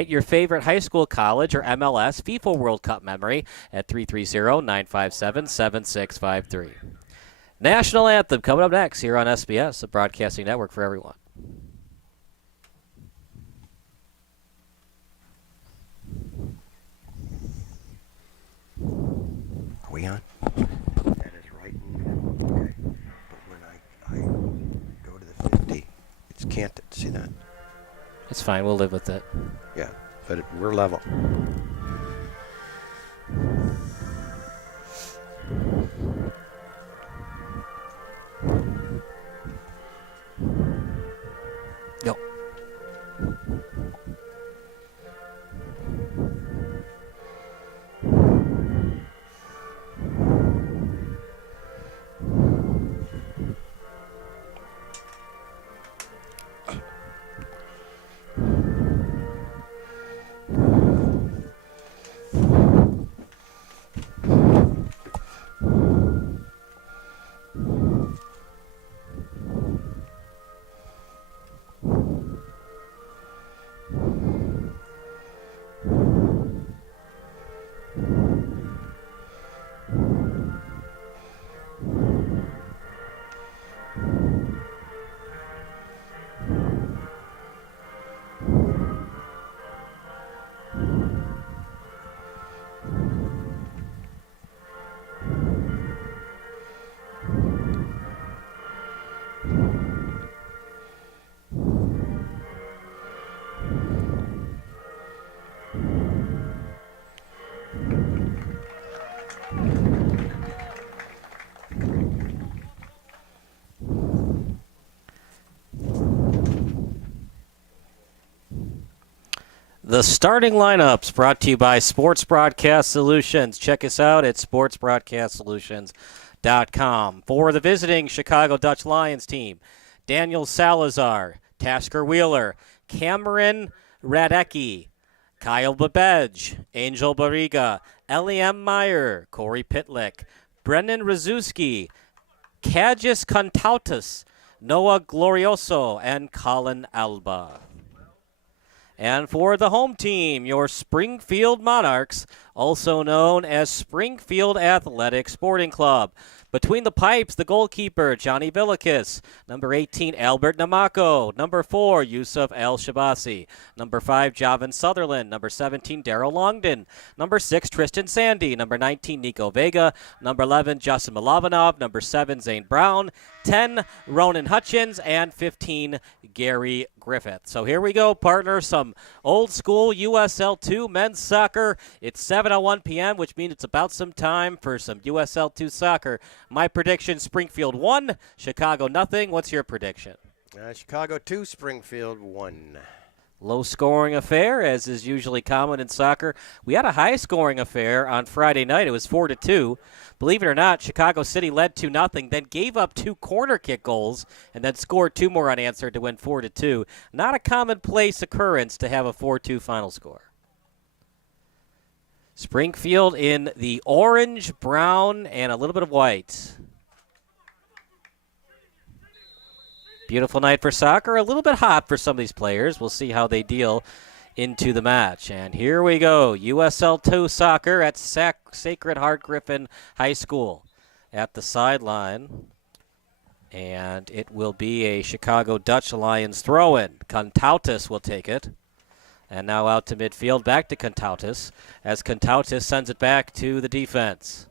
Your favorite high school, college, or MLS FIFA World Cup memory at 330-957-7653. National Anthem coming up next here on SBS, the broadcasting network for everyone. Are we on? That is right. Okay. But when I go to the 50, it's canted. See that? It's fine. We'll live with it. Yeah, but we're level. Go. The starting lineups brought to you by Sports Broadcast Solutions. Check us out at sportsbroadcastsolutions.com. For the visiting Chicago Dutch Lions team, Daniel Salazar, Tasker Wheeler, Cameron Radecki, Kyle Babedge, Angel Barriga, Eliam Meyer, Corey Pitlick, Brendan Rzuski, Kajis Kontautas, Noah Glorioso, and Colin Alba. And for the home team, your Springfield Monarchs, also known as Springfield Athletic Sporting Club. Between the pipes, the goalkeeper, Johnny Villikis. Number 18, Albert Namako. Number 4, Yusuf El-Shabasi. Number 5, Javin Sutherland. Number 17, Darryl Longden. Number 6, Tristan Sandy. Number 19, Nico Vega. Number 11, Justin Milovanov. Number 7, Zane Brown. 10, Ronan Hutchins. And 15, Gary Griffith. So here we go, partner. Some old school USL2 men's soccer. It's 7:01 p.m., which means it's about some time for some USL2 soccer. My prediction, Springfield 1, Chicago nothing. What's your prediction? Chicago 2, Springfield 1. Low-scoring affair, as is usually common in soccer. We had a high-scoring affair on Friday night. It was 4-2. Believe it or not, Chicago City led 2-0, then gave up 2 corner kick goals, and then scored 2 more unanswered to win 4-2. Not a commonplace occurrence to have a 4-2 final score. Springfield in the orange, brown, and a little bit of white. Beautiful night for soccer. A little bit hot for some of these players. We'll see how they deal into the match. And here we go. USL2 soccer at Sacred Heart Griffin High School at the sideline. And it will be a Chicago Dutch Lions throw-in. Kontautas will take it. And now out to midfield, back to Kontautas, as Kontautas sends it back to the defense.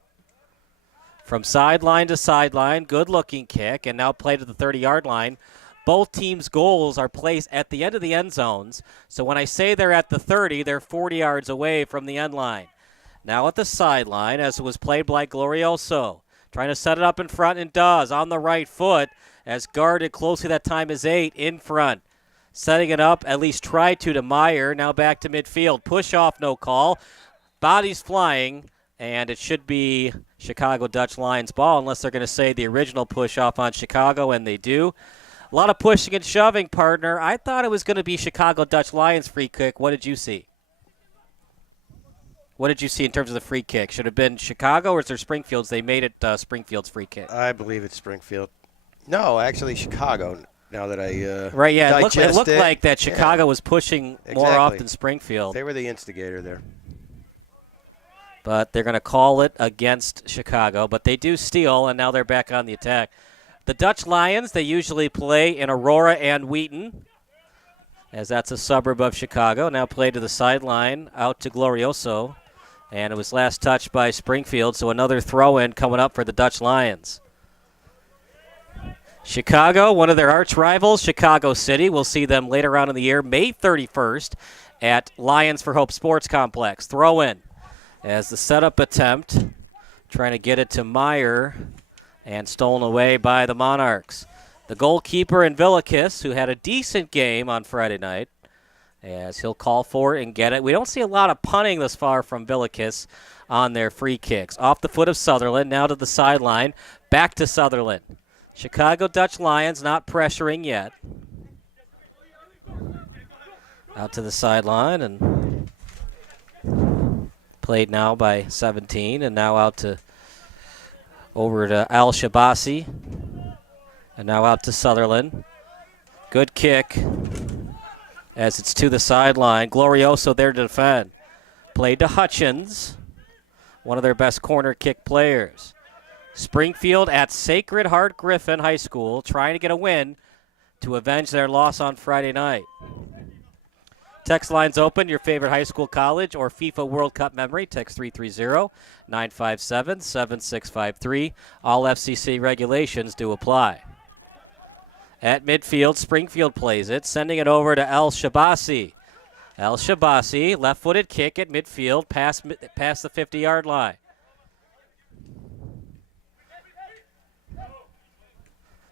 From sideline to sideline, good-looking kick, and now play to the 30-yard line. Both teams' goals are placed at the end of the end zones, so when I say they're at the 30, they're 40 yards away from the end line. Now at the sideline, as it was played by Glorioso, trying to set it up in front, and does, on the right foot, as guarded closely that time is 8 in front. Setting it up, at least try to Meyer. Now back to midfield. Push off, no call. Bodies flying, and it should be Chicago Dutch Lions ball, unless they're going to say the original push off on Chicago, and they do. A lot of pushing and shoving, partner. I thought it was going to be Chicago Dutch Lions free kick. What did you see? What did you see in terms of the free kick? Should it have been Chicago, or is there Springfield's? They made it Springfield's free kick. I believe it's Springfield. No, actually Chicago. now that I Right, yeah. It digest looked like that Chicago was pushing more off than Springfield. They were the instigator there. But they're going to call it against Chicago. But they do steal, and now they're back on the attack. The Dutch Lions, they usually play in Aurora and Wheaton, as that's a suburb of Chicago. Now play to the sideline, out to Glorioso. And it was last touched by Springfield, so another throw-in coming up for the Dutch Lions. Chicago, one of their arch rivals, Chicago City. We'll see them later on in the year, May 31st, at Lions for Hope Sports Complex. Throw-in as the setup attempt, trying to get it to Meyer, and stolen away by the Monarchs. The goalkeeper in Villikis, who had a decent game on Friday night, as he'll call for it and get it. We don't see a lot of punting thus far from Villikis on their free kicks. Off the foot of Sutherland, now to the sideline, back to Sutherland. Chicago Dutch Lions not pressuring yet. Out to the sideline and played now by 17, and now out to over to Al Shabasi, and now out to Sutherland. Good kick as it's to the sideline. Glorioso there to defend. Played to Hutchins, one of their best corner kick players. Springfield at Sacred Heart Griffin High School trying to get a win to avenge their loss on Friday night. Text lines open, your favorite high school, college, or FIFA World Cup memory. Text 330-957-7653. All FCC regulations do apply. At midfield, Springfield plays it, sending it over to El Shabasi. El Shabasi, left-footed kick at midfield, past the 50-yard line.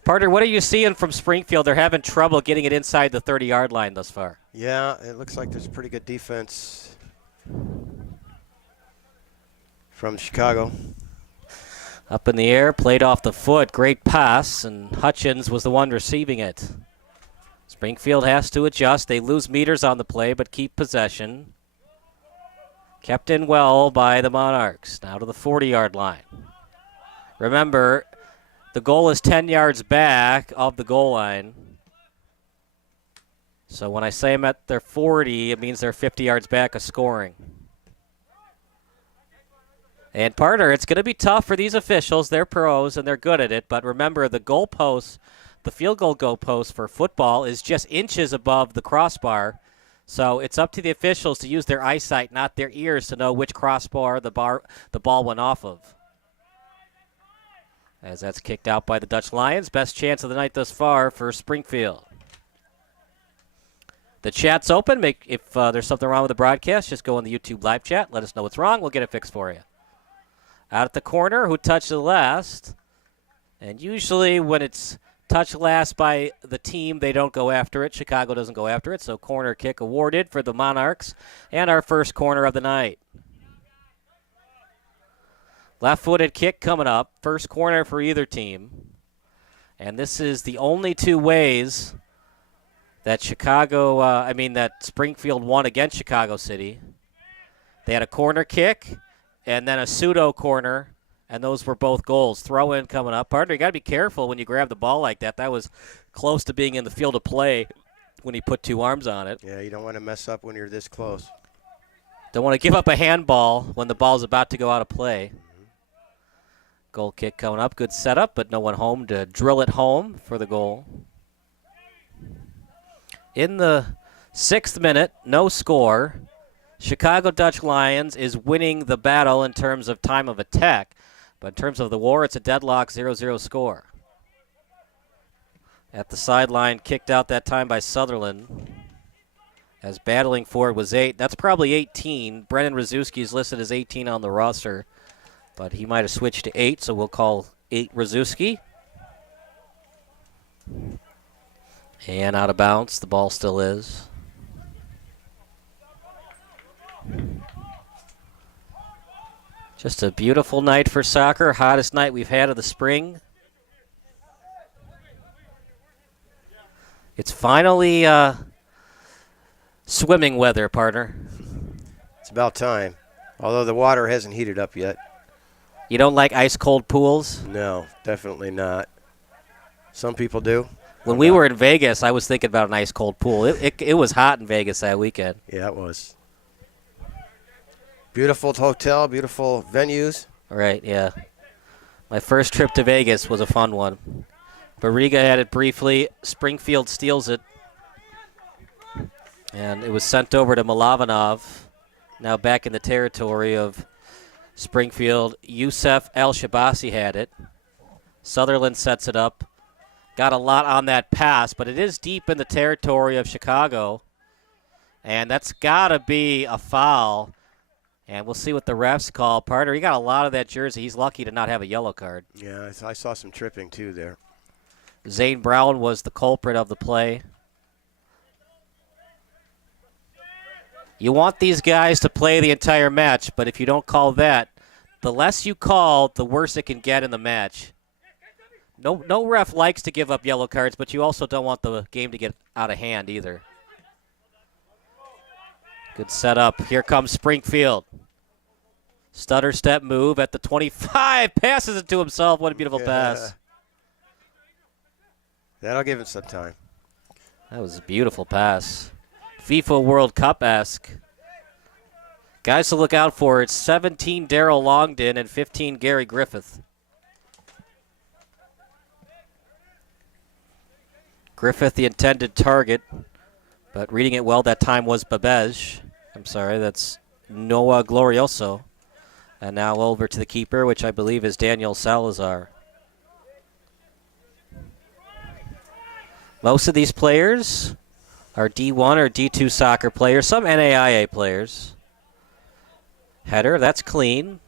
Partner, what are you seeing from Springfield? They're having trouble getting it inside the 30-yard line thus far. Yeah, it looks like there's pretty good defense from Chicago. Up in the air, played off the foot. Great pass, and Hutchins was the one receiving it. Springfield has to adjust. They lose meters on the play, but keep possession. Kept in well by the Monarchs. Now to the 40-yard line. Remember, the goal is 10 yards back of the goal line. So when I say I'm at their 40, it means they're 50 yards back of scoring. And partner, it's going to be tough for these officials. They're pros and they're good at it. But remember, the goalpost, the field goal goalpost for football is just inches above the crossbar. So it's up to the officials to use their eyesight, not their ears, to know which crossbar the ball went off of. As that's kicked out by the Dutch Lions. Best chance of the night thus far for Springfield. The chat's open. If there's something wrong with the broadcast, just go in the YouTube live chat. Let us know what's wrong. We'll get it fixed for you. Out at the corner, who touched it last? And usually when it's touched last by the team, they don't go after it. Chicago doesn't go after it, so corner kick awarded for the Monarchs and our first corner of the night. Left-footed kick coming up. First corner for either team. And this is the only two ways that that Springfield won against Chicago City. They had a corner kick and then a pseudo corner, and those were both goals. Throw in coming up. Partner, you got to be careful when you grab the ball like that. That was close to being in the field of play when he put two arms on it. Yeah, you don't want to mess up when you're this close. Don't want to give up a handball when the ball's about to go out of play. Goal kick coming up. Good setup, but no one home to drill it home for the goal. In the 6th minute, no score. Chicago Dutch Lions is winning the battle in terms of time of attack, but in terms of the war, it's a deadlock 0-0 score. At the sideline, kicked out that time by Sutherland, as battling for it was 8. That's probably 18. Brennan Rzuski is listed as 18 on the roster, but he might have switched to 8, so we'll call 8 Rzuski. And out of bounds, the ball still is. Just a beautiful night for soccer. Hottest night we've had of the spring. It's finally swimming weather, partner. It's about time. Although the water hasn't heated up yet. You don't like ice-cold pools? No, definitely not. Some people do. When we were in Vegas, I was thinking about an ice cold pool. It was hot in Vegas that weekend. Yeah, it was. Beautiful hotel, beautiful venues. Right, yeah. My first trip to Vegas was a fun one. Barriga had it briefly. Springfield steals it. And it was sent over to Milavanov. Now back in the territory of Springfield. Youssef El-Shabasi had it. Sutherland sets it up. Got a lot on that pass, but it is deep in the territory of Chicago. And that's got to be a foul. And we'll see what the refs call. Partner, he got a lot of that jersey. He's lucky to not have a yellow card. Yeah, I saw some tripping, too, there. Zane Brown was the culprit of the play. You want these guys to play the entire match, but if you don't call that, the less you call, the worse it can get in the match. No ref likes to give up yellow cards, but you also don't want the game to get out of hand either. Good setup. Here comes Springfield. Stutter step move at the 25. Passes it to himself. What a beautiful pass. That'll give him some time. That was a beautiful pass. FIFA World Cup-esque. Guys to look out for, it's 17 Darrell Longden and 15 Gary Griffith. Griffith, the intended target, but reading it well, that time was Babej. I'm sorry, that's Noah Glorioso. And now over to the keeper, which I believe is Daniel Salazar. Most of these players are D1 or D2 soccer players, some NAIA players. Header, that's clean.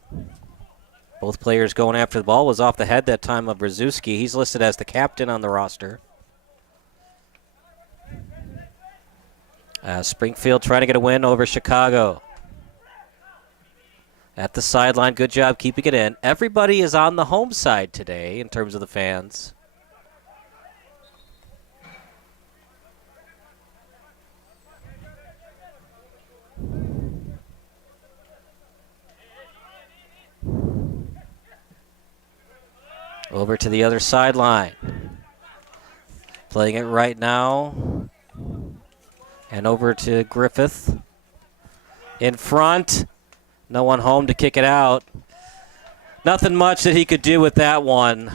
Both players going after the ball. Was off the head that time of Brzezinski. He's listed as the captain on the roster. Springfield trying to get a win over Chicago. At the sideline, good job keeping it in. Everybody is on the home side today in terms of the fans. Over to the other sideline. Playing it right now. And over to Griffith. In front. No one home to kick it out. Nothing much that he could do with that one,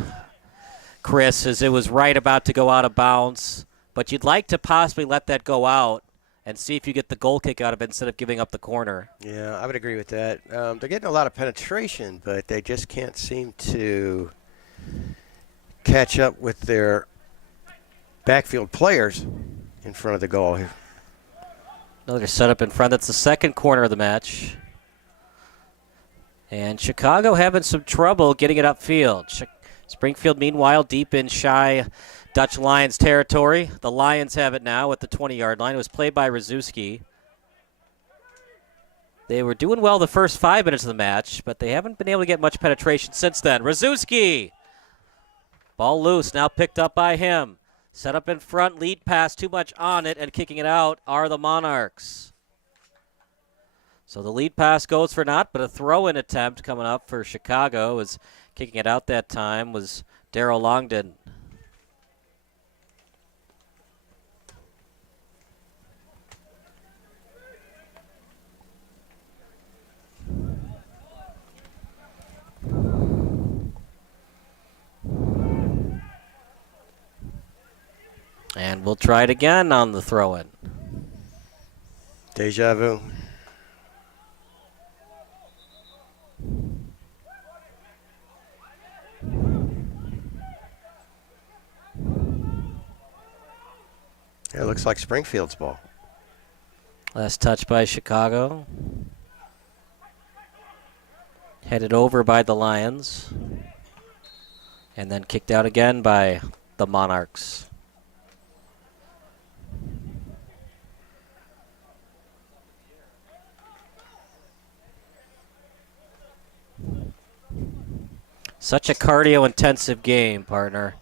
Chris, as it was right about to go out of bounds. But you'd like to possibly let that go out and see if you get the goal kick out of it instead of giving up the corner. Yeah, I would agree with that. They're getting a lot of penetration, but they just can't seem to catch up with their backfield players in front of the goal here. Another setup in front. That's the second corner of the match. And Chicago having some trouble getting it upfield. Springfield, meanwhile, deep in shy Dutch Lions territory. The Lions have it now at the 20-yard line. It was played by Rzuski. They were doing well the first 5 minutes of the match, but they haven't been able to get much penetration since then. Rzuski! Ball loose, now picked up by him. Set up in front, lead pass, too much on it, and kicking it out are the Monarchs. So the lead pass goes for naught, but a throw-in attempt coming up for Chicago. Is kicking it out that time was Darrell Longden. And we'll try it again on the throw-in. Deja vu. It looks like Springfield's ball. Last touch by Chicago. Headed over by the Lions. And then kicked out again by the Monarchs. Such a cardio-intensive game, partner.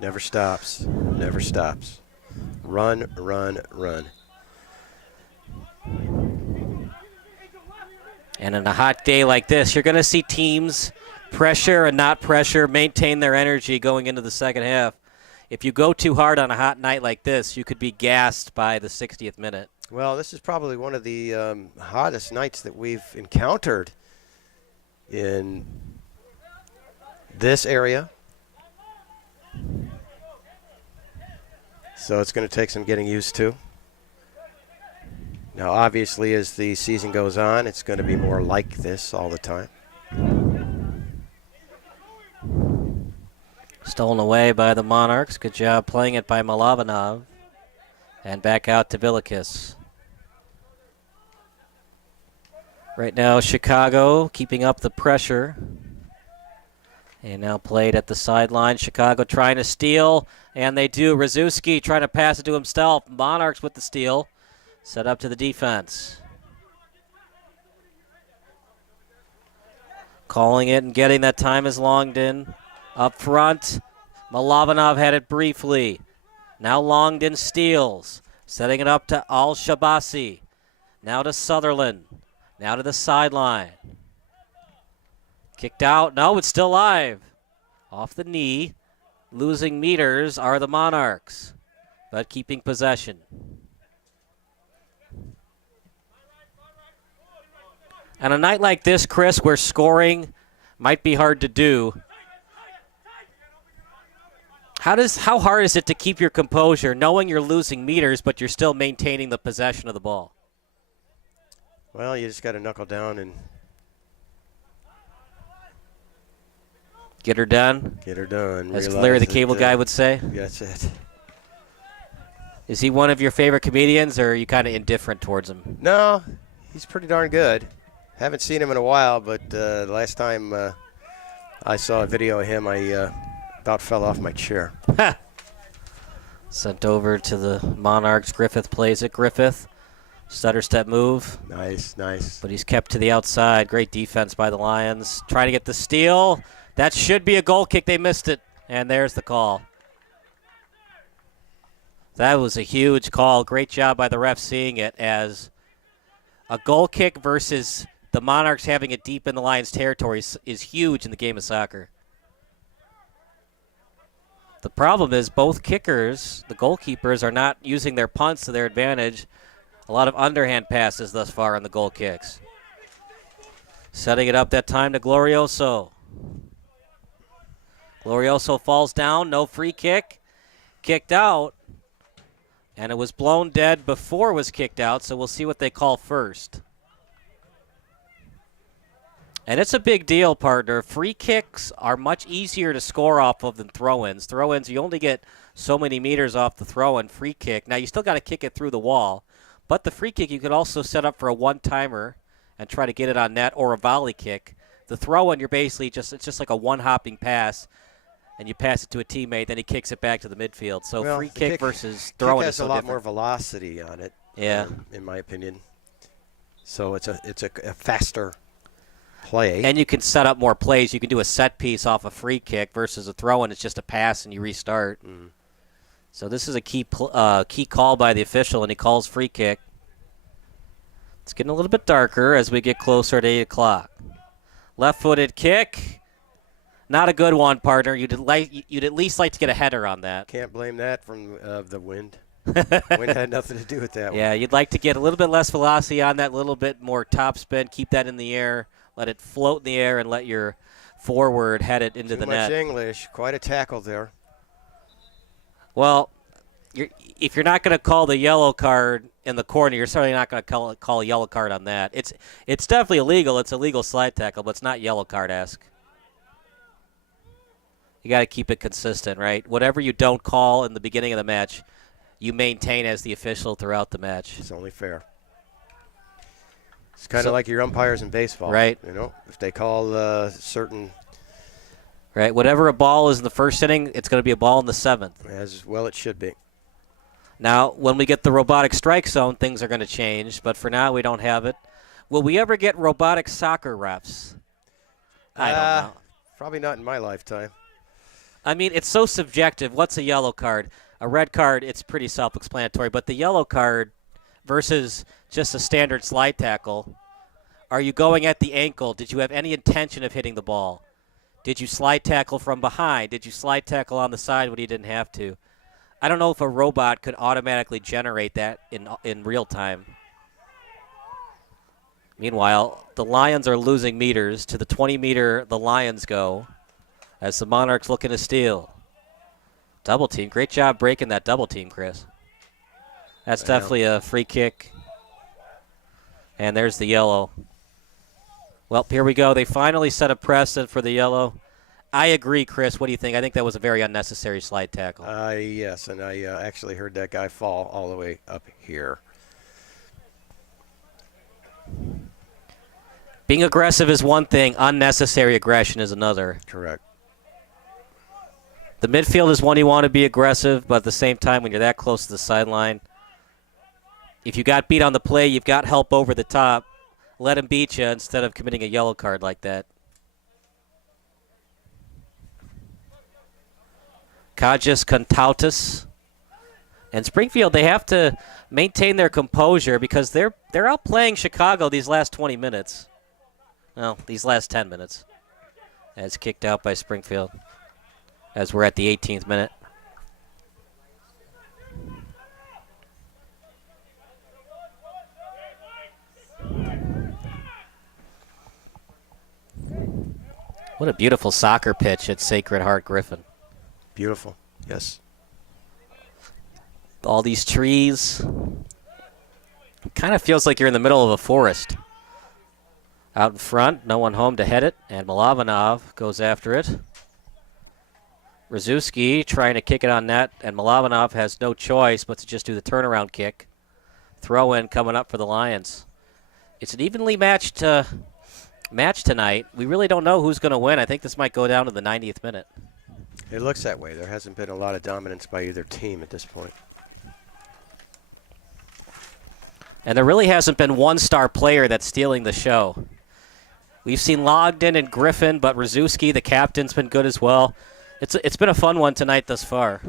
Never stops. Never stops. Run, run, run. And on a hot day like this, you're going to see teams pressure and not pressure, maintain their energy going into the second half. if you go too hard on a hot night like this, you could be gassed by the 60th minute. Well, this is probably one of the hottest nights that we've encountered in this area. So it's going to take some getting used to. Now, obviously, as the season goes on, it's going to be more like this all the time. Stolen away by the Monarchs. Good job playing it by Malavanov. And back out to Vilikis. Right now, Chicago keeping up the pressure. And now played at the sideline. Chicago trying to steal, and they do. Rzuski trying to pass it to himself. Monarchs with the steal. Set up to the defense. Calling it and getting that time is Longden. Up front, Malavanov had it briefly. Now Longden steals. Setting it up to Al-Shabasi. Now to Sutherland. Now to the sideline. Kicked out. No, it's still live. Off the knee. Losing meters are the Monarchs, but keeping possession. On a night like this, Chris, where scoring might be hard to do, how hard is it to keep your composure knowing you're losing meters, but you're still maintaining the possession of the ball? Well, you just got to knuckle down and get her done. Get her done. As Larry the Cable Guy would say. That's it. Is he one of your favorite comedians, or are you kind of indifferent towards him? No, he's pretty darn good. Haven't seen him in a while, but last time I saw a video of him, I about fell off my chair. Sent over to the Monarchs. Griffith plays it. Griffith, stutter step move. Nice, nice. But he's kept to the outside. Great defense by the Lions. Trying to get the steal. That should be a goal kick. They missed it. And there's the call. That was a huge call. Great job by the ref seeing it as a goal kick versus the Monarchs having it deep in the Lions' territory is huge in the game of soccer. The problem is both kickers, the goalkeepers, are not using their punts to their advantage. A lot of underhand passes thus far on the goal kicks. Setting it up that time to Glorioso. Glorioso falls down, no free kick. Kicked out. And it was blown dead before it was kicked out, so we'll see what they call first. And it's a big deal, partner. Free kicks are much easier to score off of than throw-ins. Throw-ins, you only get so many meters off the throw-in. Free kick, now you still got to kick it through the wall. But the free kick, you could also set up for a one-timer and try to get it on net, or a volley kick. The throw-in, you're basically it's just like a one-hopping pass, and you pass it to a teammate, then he kicks it back to the midfield. So well, free kick versus throw-in is so different. Has a lot more velocity on it, yeah, in my opinion. So it's a faster play. And you can set up more plays. You can do a set piece off a free kick versus a throw-in. It's just a pass and you restart. So this is a key call by the official, and he calls free kick. It's getting a little bit darker as we get closer to 8 o'clock. Left-footed kick. Not a good one, partner. You'd at least like to get a header on that. Can't blame that from the wind. Wind had nothing to do with that one. Yeah, you'd like to get a little bit less velocity on that, a little bit more top spin. Keep that in the air. Let it float in the air and let your forward head it into the net. Too much English. Quite a tackle there. Well, if you're not going to call the yellow card in the corner, you're certainly not going to call a yellow card on that. It's definitely illegal. It's a legal slide tackle, but it's not yellow card-esque. You got to keep it consistent, right? Whatever you don't call in the beginning of the match, you maintain as the official throughout the match. It's only fair. It's kind of like your umpires in baseball. Right. You know, if they call certain. Right. Whatever a ball is in the first inning, it's going to be a ball in the seventh. As well it should be. Now, when we get the robotic strike zone, things are going to change. But for now, we don't have it. Will we ever get robotic soccer refs? I don't know. Probably not in my lifetime. I mean, it's so subjective. What's a yellow card? A red card, it's pretty self-explanatory. But the yellow card versus just a standard slide tackle, are you going at the ankle? Did you have any intention of hitting the ball? Did you slide tackle from behind? Did you slide tackle on the side when you didn't have to? I don't know if a robot could automatically generate that in real time. Meanwhile, the Lions are losing meters. To the 20-meter, the Lions go as the Monarchs looking to steal. Double team. Great job breaking that double team, Chris. That's definitely a free kick. And there's the yellow. Well, here we go. They finally set a precedent for the yellow. I agree, Chris. What do you think? I think that was a very unnecessary slide tackle. Yes, and I actually heard that guy fall all the way up here. Being aggressive is one thing. Unnecessary aggression is another. Correct. The midfield is one you want to be aggressive, but at the same time, when you're that close to the sideline, if you got beat on the play, you've got help over the top. Let him beat you instead of committing a yellow card like that. Kajas Kontautas. And Springfield, they have to maintain their composure because they're outplaying Chicago these last 20 minutes. Well, these last 10 minutes. As kicked out by Springfield as we're at the 18th minute. What a beautiful soccer pitch at Sacred Heart Griffin. Beautiful, yes. All these trees. It kind of feels like you're in the middle of a forest. Out in front, no one home to head it, and Milovanov goes after it. Rzuski trying to kick it on net, and Milovanov has no choice but to just do the turnaround kick. Throw in coming up for the Lions. It's an evenly matched match tonight. We really don't know who's going to win. I think this might go down to the 90th minute. It looks that way. There hasn't been a lot of dominance by either team at this point. And there really hasn't been one star player that's stealing the show. We've seen Logden and Griffin, but Rzuski, the captain's been good as well. It's been a fun one tonight thus far.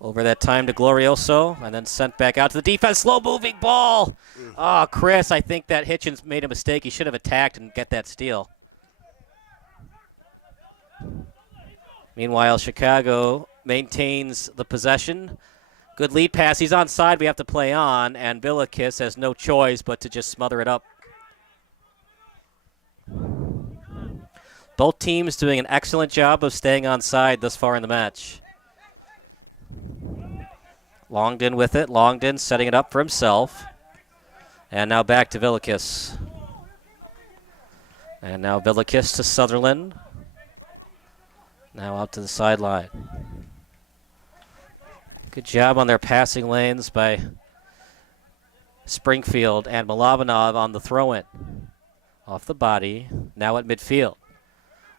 Over that time to Glorioso, and then sent back out to the defense. Slow-moving ball. Oh, Chris, I think that Hitchens made a mistake. He should have attacked and get that steal. Meanwhile, Chicago maintains the possession. Good lead pass. He's onside. We have to play on, and Vilakis has no choice but to just smother it up. Both teams doing an excellent job of staying onside thus far in the match. Longden with it. Longden setting it up for himself. And now back to Vilakis. And now Vilakis to Sutherland. Now out to the sideline. Good job on their passing lanes by Springfield, and Milovanov on the throw-in. Off the body, now at midfield.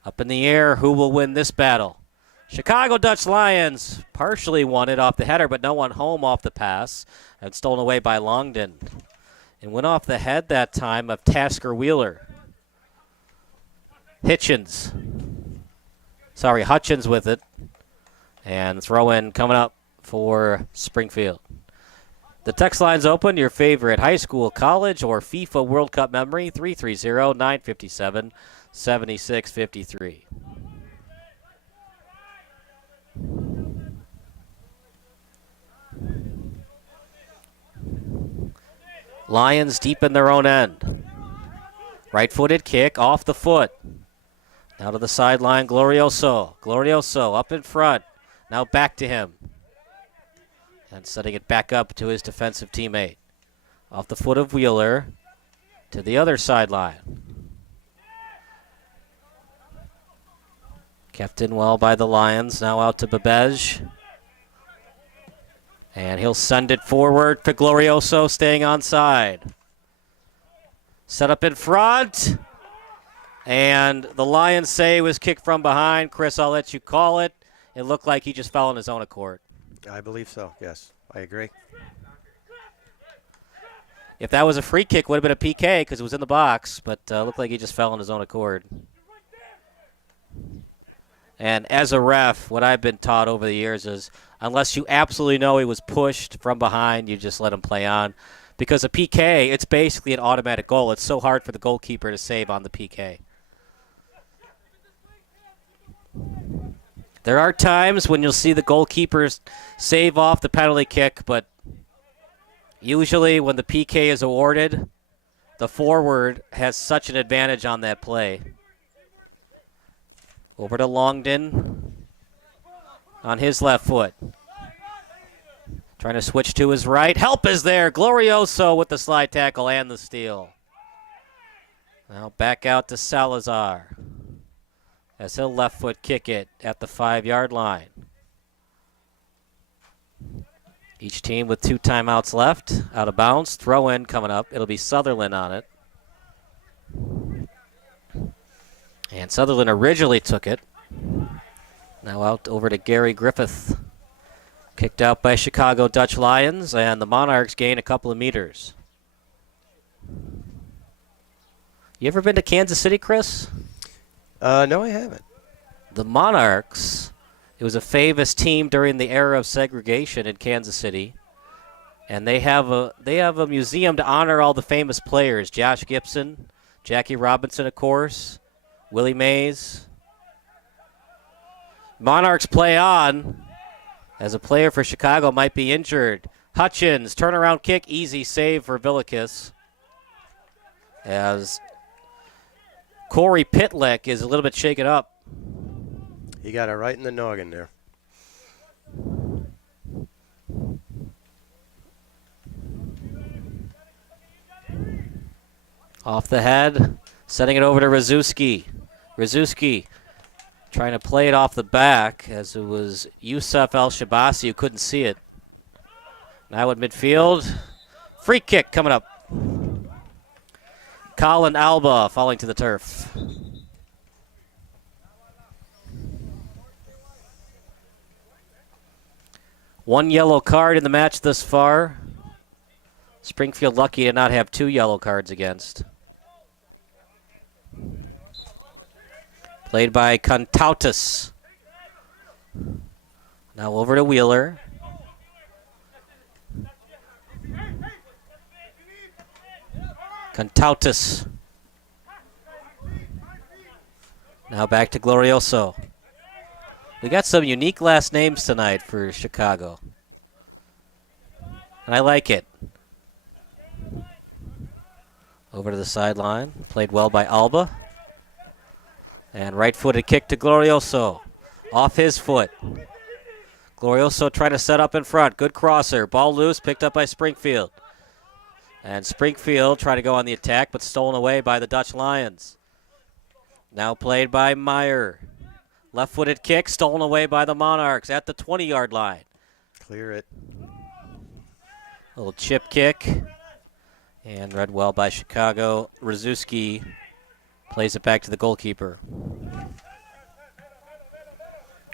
Up in the air, who will win this battle? Chicago Dutch Lions partially won it off the header, but no one home off the pass, and stolen away by Longden. And went off the head that time of Tasker Wheeler. Hutchins with it. And throw-in coming up for Springfield. The text line's open. Your favorite high school, college, or FIFA World Cup memory, 330-957-7653. Lions deep in their own end. Right-footed kick off the foot. Now to the sideline, Glorioso. Glorioso up in front. Now back to him. And setting it back up to his defensive teammate. Off the foot of Wheeler to the other sideline. Kept in well by the Lions. Now out to Babej. And he'll send it forward to Glorioso, staying onside. Set up in front. And the Lions say it was kicked from behind. Chris, I'll let you call it. It looked like he just fell on his own accord. I believe so, yes. I agree. If that was a free kick, it would have been a PK because it was in the box, but looked like he just fell on his own accord. And as a ref, what I've been taught over the years is unless you absolutely know he was pushed from behind, you just let him play on. Because a PK, it's basically an automatic goal. It's so hard for the goalkeeper to save on the PK. There are times when you'll see the goalkeepers save off the penalty kick, but usually when the PK is awarded, the forward has such an advantage on that play. Over to Longden on his left foot. Trying to switch to his right. Help is there. Glorioso with the slide tackle and the steal. Now back out to Salazar as he'll left foot kick it at the 5-yard line. Each team with 2 timeouts left. Out of bounds. Throw in coming up. It'll be Sutherland on it. And Sutherland originally took it. Now out over to Gary Griffith. Kicked out by Chicago Dutch Lions, and the Monarchs gain a couple of meters. You ever been to Kansas City, Chris? No, I haven't. The Monarchs, it was a famous team during the era of segregation in Kansas City. And they have a museum to honor all the famous players. Josh Gibson, Jackie Robinson, of course, Willie Mays. Monarchs play on as a player for Chicago might be injured. Hutchins, turnaround kick, easy save for Villikis. As Corey Pitlick is a little bit shaken up. He got it right in the noggin there. Off the head, setting it over to Rzuski. Rzuski trying to play it off the back as it was Yusuf El-Shabasi who couldn't see it. Now at midfield, free kick coming up. Colin Alba falling to the turf. One yellow card in the match thus far. Springfield lucky to not have 2 yellow cards against. Played by Contautus. Now over to Wheeler. Contautus. Now back to Glorioso. We got some unique last names tonight for Chicago. And I like it. Over to the sideline. Played well by Alba. And right-footed kick to Glorioso. Off his foot. Glorioso trying to set up in front. Good crosser. Ball loose, picked up by Springfield. And Springfield trying to go on the attack, but stolen away by the Dutch Lions. Now played by Meyer. Left-footed kick, stolen away by the Monarchs at the 20-yard line. Clear it. Little chip kick. And read well by Chicago. Rzuski plays it back to the goalkeeper.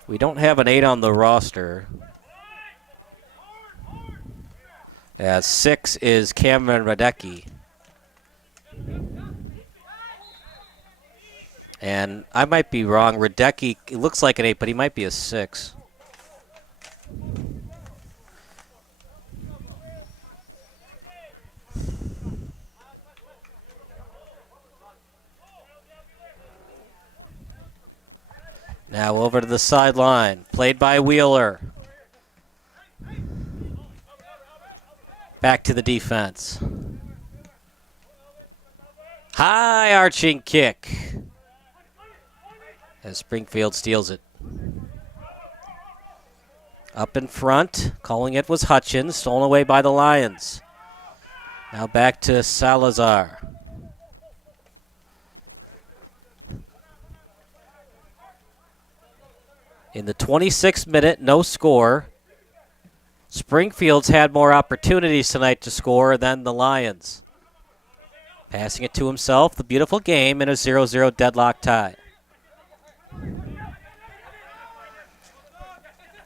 We don't have an 8 on the roster. As 6 is Cameron Radecki. And I might be wrong. Radecki, it looks like an 8, but he might be a 6. Now over to the sideline. Played by Wheeler. Back to the defense. High arching kick. As Springfield steals it. Up in front. Calling it was Hutchins. Stolen away by the Lions. Now back to Salazar. In the 26th minute, no score. Springfield's had more opportunities tonight to score than the Lions. Passing it to himself, the beautiful game in a 0-0 deadlock tie.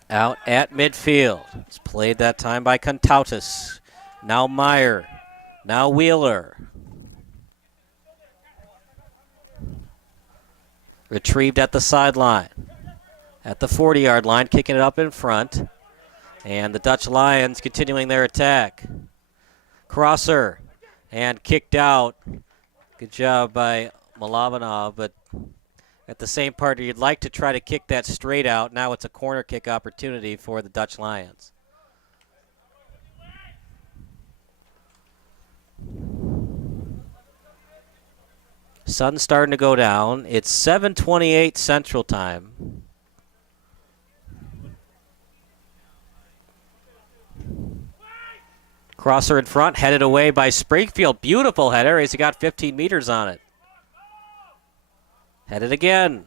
Out at midfield. It's played that time by Contautus. Now Meyer. Now Wheeler. Retrieved at the sideline. At the 40-yard line, kicking it up in front. And the Dutch Lions continuing their attack. Crosser. And kicked out. Good job by Malavanov, but At the same partner, you'd like to try to kick that straight out. Now it's a corner kick opportunity for the Dutch Lions. Sun's starting to go down. It's 7:28 Central Time. Crosser in front, headed away by Springfield. Beautiful header as he got 15 meters on it. Headed again.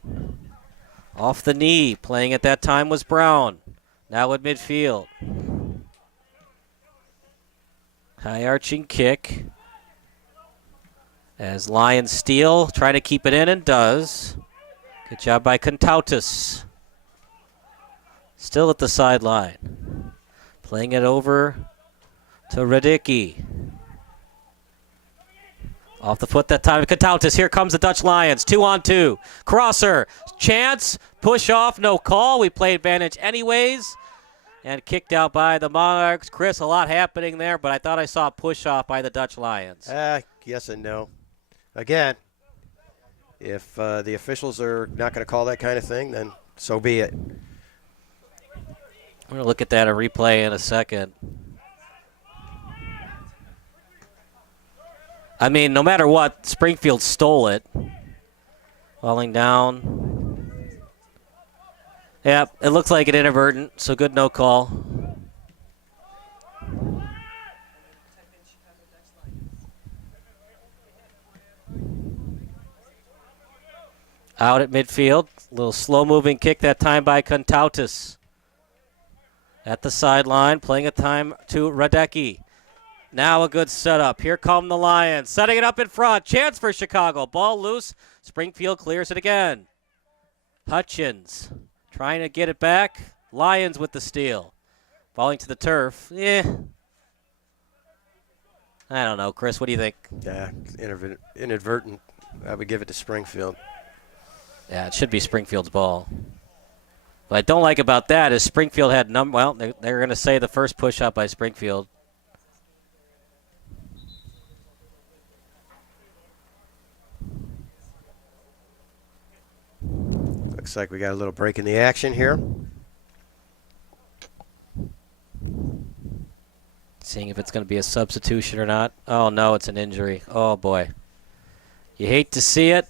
Off the knee. Playing at that time was Brown. Now at midfield. High arching kick. As Lions steal, trying to keep it in, and does. Good job by Kontautas. Still at the sideline. Playing it over to Radicki. Off the foot that time, Kontautas. Here comes the Dutch Lions. 2-on-2. Crosser. Chance. Push off. No call. We play advantage anyways. And kicked out by the Monarchs. Chris, a lot happening there, but I thought I saw a push off by the Dutch Lions. Yes and no. Again, if the officials are not going to call that kind of thing, then so be it. I'm going to look at that a replay in a second. I mean, no matter what, Springfield stole it. Falling down. Yeah, it looks like an inadvertent, so good no call. Out at midfield. A little slow-moving kick that time by Kontautas. At the sideline, playing a time to Radecki. Now a good setup. Here come the Lions. Setting it up in front. Chance for Chicago. Ball loose. Springfield clears it again. Hutchins trying to get it back. Lions with the steal. Falling to the turf. I don't know. Chris, what do you think? Yeah, inadvertent. I would give it to Springfield. Yeah, it should be Springfield's ball. What I don't like about that is Springfield had well, they're going to say the first push up by Springfield. Looks like we got a little break in the action here. Seeing if it's going to be a substitution or not. Oh, no, it's an injury. Oh, boy. You hate to see it.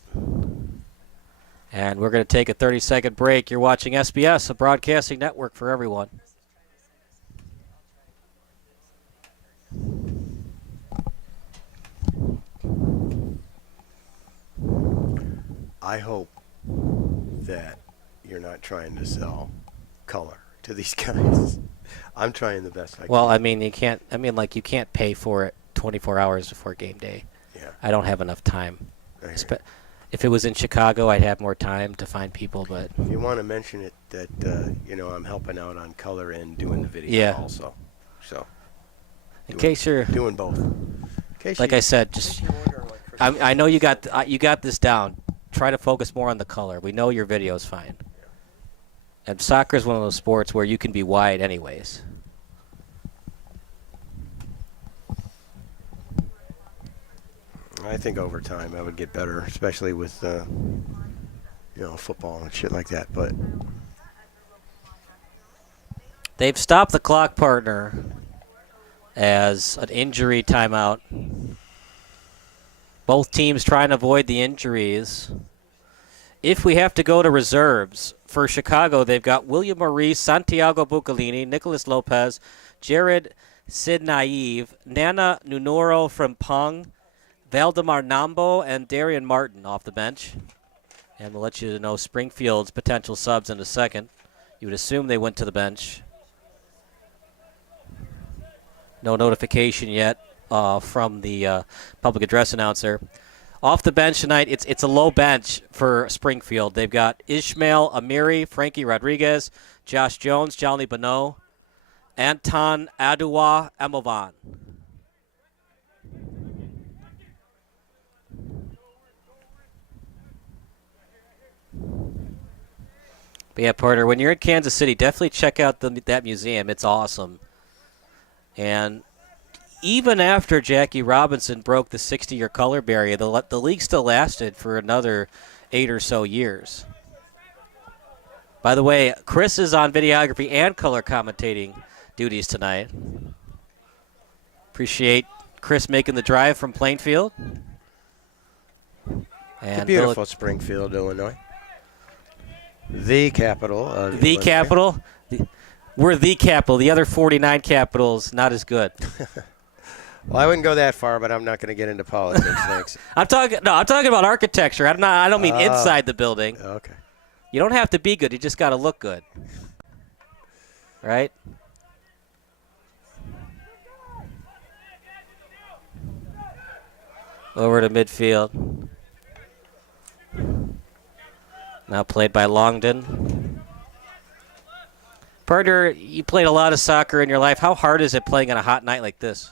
And we're going to take a 30-second break. You're watching SBS, a broadcasting network for everyone. I hope that you're not trying to sell color to these guys. I'm trying the best I can. Well, I mean, you can't pay for it 24 hours before game day. Yeah. I don't have enough time. If it was in Chicago, I'd have more time to find people, but if you want to mention it, that I'm helping out on color and doing the video also. So in case you're doing both. Like I said, just I know you got this down. Try to focus more on the color. We know your video's fine. And soccer is one of those sports where you can be wide anyways. I think over time I would get better, especially with football and shit like that. But they've stopped the clock, partner, as an injury timeout. Both teams trying to avoid the injuries. If we have to go to reserves, for Chicago, they've got William Maurice, Santiago Bucalini, Nicholas Lopez, Jared Sidnaive, Nana Nunoro from Pung, Valdemar Nambo, and Darian Martin off the bench. And we'll let you know Springfield's potential subs in a second. You would assume they went to the bench. No notification yet from the public address announcer. Off the bench tonight, it's a low bench for Springfield. They've got Ishmael Amiri, Frankie Rodriguez, Josh Jones, Johnny Bonneau, Anton Aduwa Amovan. But yeah, Porter, when you're in Kansas City, definitely check out that museum. It's awesome. And even after Jackie Robinson broke the 60-year color barrier, the league still lasted for another 8 or so years. By the way, Chris is on videography and color commentating duties tonight. Appreciate Chris making the drive from Plainfield. And the beautiful Springfield, Illinois. The capital of the Illinois. capital. We're the capital. The other 49 capitals, not as good. Well, I wouldn't go that far, but I'm not going to get into politics. Thanks. I'm talking about architecture. I don't mean inside the building. Okay. You don't have to be good. You just got to look good. Right? Over to midfield. Now played by Longden. Partner, you played a lot of soccer in your life. How hard is it playing on a hot night like this?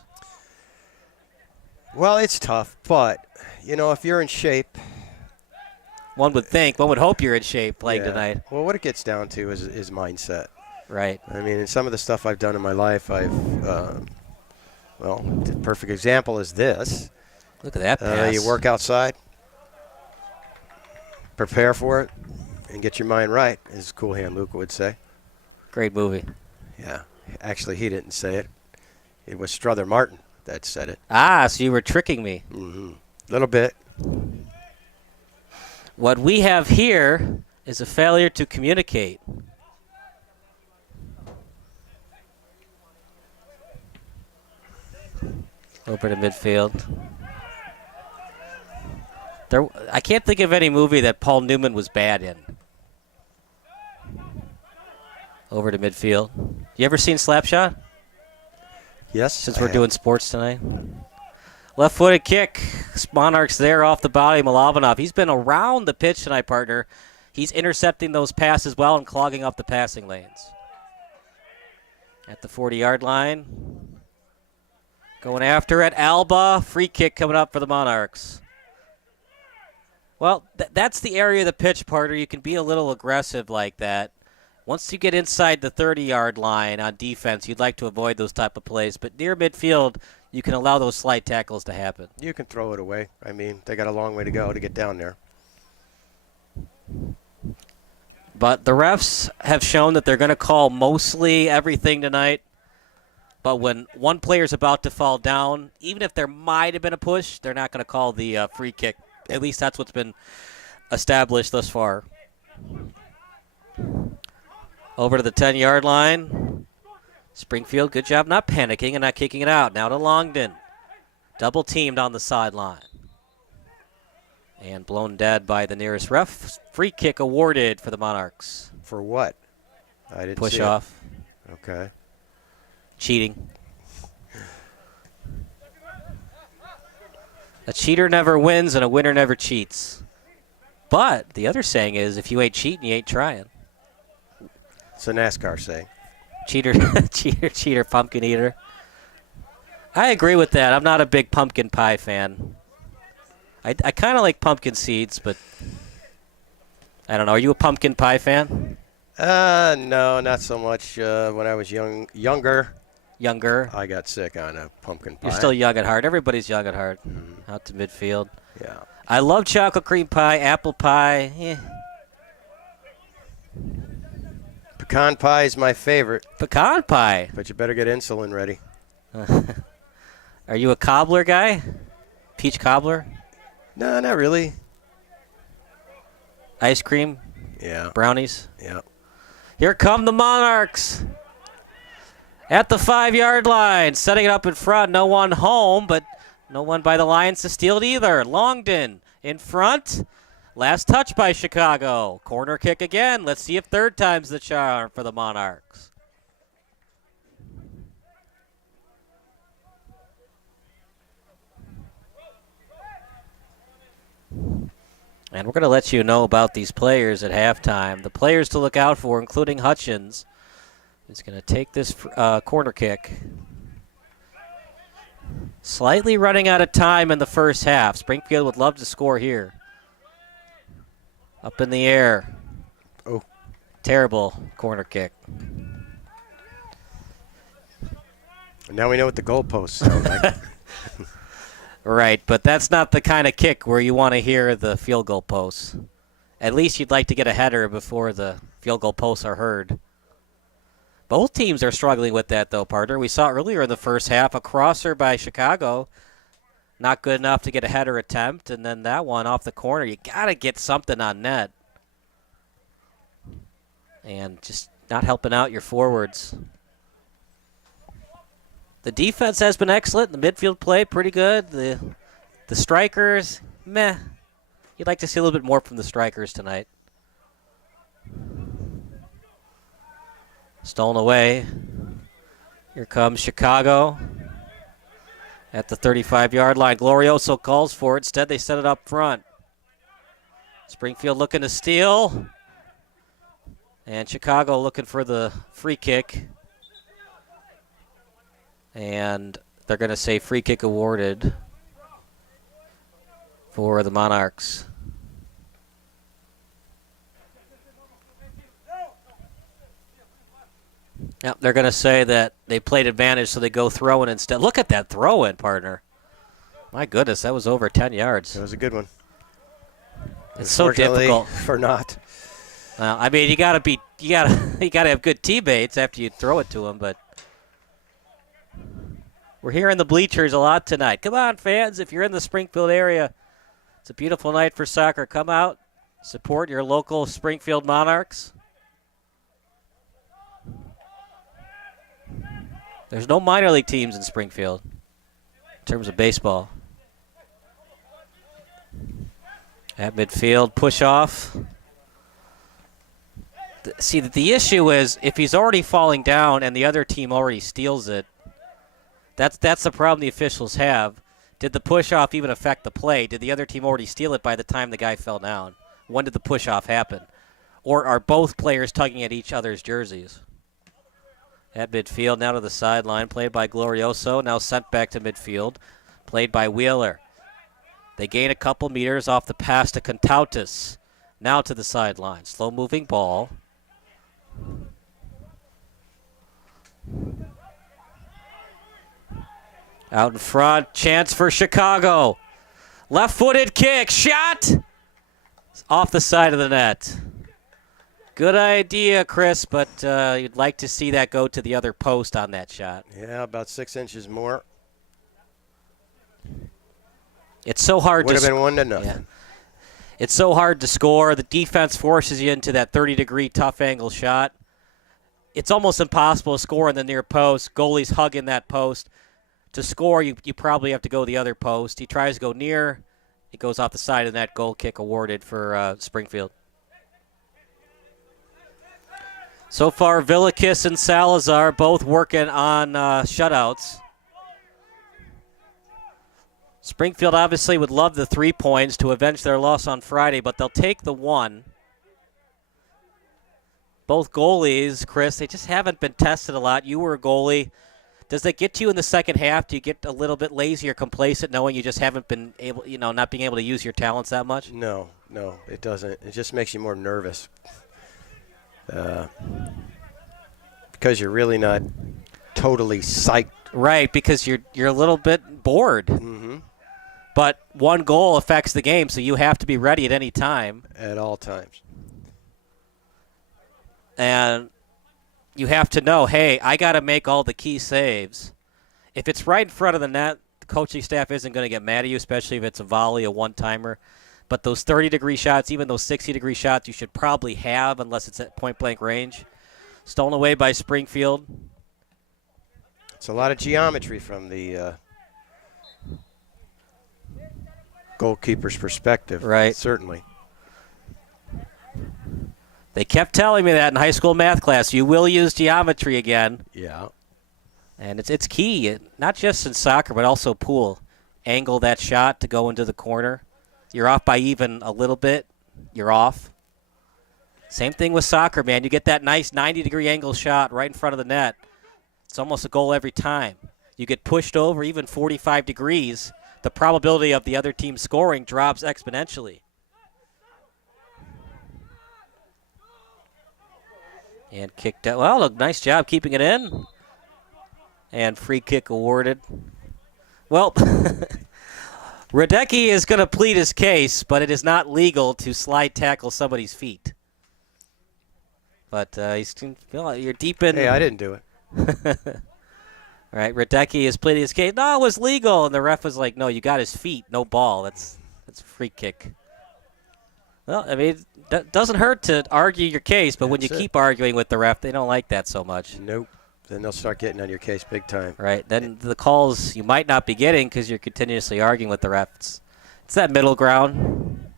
Well, it's tough, but, if you're in shape. One would hope you're in shape playing tonight. Well, what it gets down to is mindset. Right. I mean, in some of the stuff I've done in my life, the perfect example is this. Look at that pass. You work outside, prepare for it, and get your mind right, as Cool Hand Luke would say. Great movie. Yeah. Actually, he didn't say it. It was Strother Martin that said it. Ah, so you were tricking me. Mm-hmm. A little bit. What we have here is a failure to communicate. Over to midfield. I can't think of any movie that Paul Newman was bad in. Over to midfield. You ever seen Slapshot? Yes. Since we're doing sports tonight. Left-footed kick. Monarchs there off the body. Milovanov. He's been around the pitch tonight, partner. He's intercepting those passes well and clogging up the passing lanes. At the 40-yard line. Going after it. Alba. Free kick coming up for the Monarchs. Well, that's the area of the pitch, partner. You can be a little aggressive like that. Once you get inside the 30-yard line on defense, you'd like to avoid those type of plays. But near midfield, you can allow those slight tackles to happen. You can throw it away. I mean, they got a long way to go to get down there. But the refs have shown that they're going to call mostly everything tonight. But when one player's about to fall down, even if there might have been a push, they're not going to call the free kick. At least that's what's been established thus far. Over to the 10-yard line. Springfield, good job not panicking and not kicking it out. Now to Longden. Double teamed on the sideline. And blown dead by the nearest ref. Free kick awarded for the Monarchs. For what? I didn't Push see off. It. Okay. Cheating. A cheater never wins and a winner never cheats. But the other saying is, if you ain't cheating, you ain't trying. It's a NASCAR saying. Cheater, cheater, pumpkin eater. I agree with that. I'm not a big pumpkin pie fan. I kind of like pumpkin seeds, but I don't know. Are you a pumpkin pie fan? No, not so much. When I was younger. Younger. I got sick on a pumpkin pie. You're still young at heart. Everybody's young at heart. Mm-hmm. Out to midfield. Yeah. I love chocolate cream pie, apple pie. Pecan pie is my favorite. Pecan pie. But you better get insulin ready. Are you a cobbler guy? Peach cobbler? No, not really. Ice cream? Yeah. Brownies? Yeah. Here come the Monarchs. At the 5-yard line, setting it up in front. No one home, but no one by the Lions to steal it either. Longden in front. Last touch by Chicago. Corner kick again. Let's see if third time's the charm for the Monarchs. And we're going to let you know about these players at halftime. The players to look out for, including Hutchins, is going to take this corner kick. Slightly running out of time in the first half. Springfield would love to score here. Up in the air. Oh. Terrible corner kick. And now we know what the goalposts sound like. Right, but that's not the kind of kick where you want to hear the field goal posts. At least you'd like to get a header before the field goal posts are heard. Both teams are struggling with that, though, partner. We saw earlier in the first half a crosser by Chicago, not good enough to get a header attempt, and then that one off the corner. You got to get something on net. And just not helping out your forwards. The defense has been excellent. The midfield play, pretty good. The strikers, meh. You'd like to see a little bit more from the strikers tonight. Stolen away. Here comes Chicago at the 35-yard line. Glorioso calls for it. Instead, they set it up front. Springfield looking to steal. And Chicago looking for the free kick. And they're going to say free kick awarded for the Monarchs. Yep, they're going to say that they played advantage, so they go throw-in instead. Look at that throw-in, partner. My goodness, that was over 10 yards. That was a good one. It's so difficult for not. I mean, you gotta have good teammates after you throw it to them, but we're here in the bleachers a lot tonight. Come on, fans, if you're in the Springfield area, it's a beautiful night for soccer. Come out, support your local Springfield Monarchs. There's no minor league teams in Springfield in terms of baseball. At midfield, push off. See, the issue is if he's already falling down and the other team already steals it, that's the problem the officials have. Did the push-off even affect the play? Did the other team already steal it by the time the guy fell down? When did the push-off happen? Or are both players tugging at each other's jerseys? At midfield, now to the sideline, played by Glorioso, now sent back to midfield, played by Wheeler. They gain a couple meters off the pass to Contautas. Now to the sideline, slow-moving ball. Out in front, chance for Chicago. Left-footed kick, shot! Off the side of the net. Good idea, Chris, but you'd like to see that go to the other post on that shot. Yeah, about 6 inches more. It's so hard Would to have been 1-0. Yeah. It's so hard to score. The defense forces you into that 30-degree tough angle shot. It's almost impossible to score in the near post. Goalie's hugging that post. To score, you probably have to go the other post. He tries to go near. It goes off the side of the net. Goal kick awarded for Springfield. So far, Villikis and Salazar both working on shutouts. Springfield obviously would love the 3 points to avenge their loss on Friday, but they'll take the 1. Both goalies, Chris, they just haven't been tested a lot. You were a goalie. Does that get you in the second half? Do you get a little bit lazy or complacent knowing you just haven't been able, not being able to use your talents that much? No, it doesn't. It just makes you more nervous. Because you're really not totally psyched. Right, because you're a little bit bored. Mm-hmm. But one goal affects the game, so you have to be ready at any time. At all times. And you have to know, hey, I got to make all the key saves. If it's right in front of the net, the coaching staff isn't going to get mad at you, especially if it's a volley, a one-timer. But those 30-degree shots, even those 60-degree shots, you should probably have unless it's at point-blank range. Stolen away by Springfield. It's a lot of geometry from the goalkeeper's perspective. Right. Certainly. They kept telling me that in high school math class. You will use geometry again. Yeah. And it's key, not just in soccer, but also pool. Angle that shot to go into the corner. You're off by even a little bit, you're off. Same thing with soccer, man. You get that nice 90-degree angle shot right in front of the net. It's almost a goal every time. You get pushed over even 45 degrees, the probability of the other team scoring drops exponentially. And kicked out. Well, look, nice job keeping it in. And free kick awarded. Well, Radecki is going to plead his case, but it is not legal to slide tackle somebody's feet. But you're deep in. Hey, I didn't do it. All right, Radecki is pleading his case. No, it was legal, and the ref was like, "No, you got his feet, no ball. That's a free kick." Well, I mean, that doesn't hurt to argue your case, but when you keep arguing with the ref, they don't like that so much. Nope. Then they'll start getting on your case big time. Right. Then the calls you might not be getting because you're continuously arguing with the refs. It's that middle ground.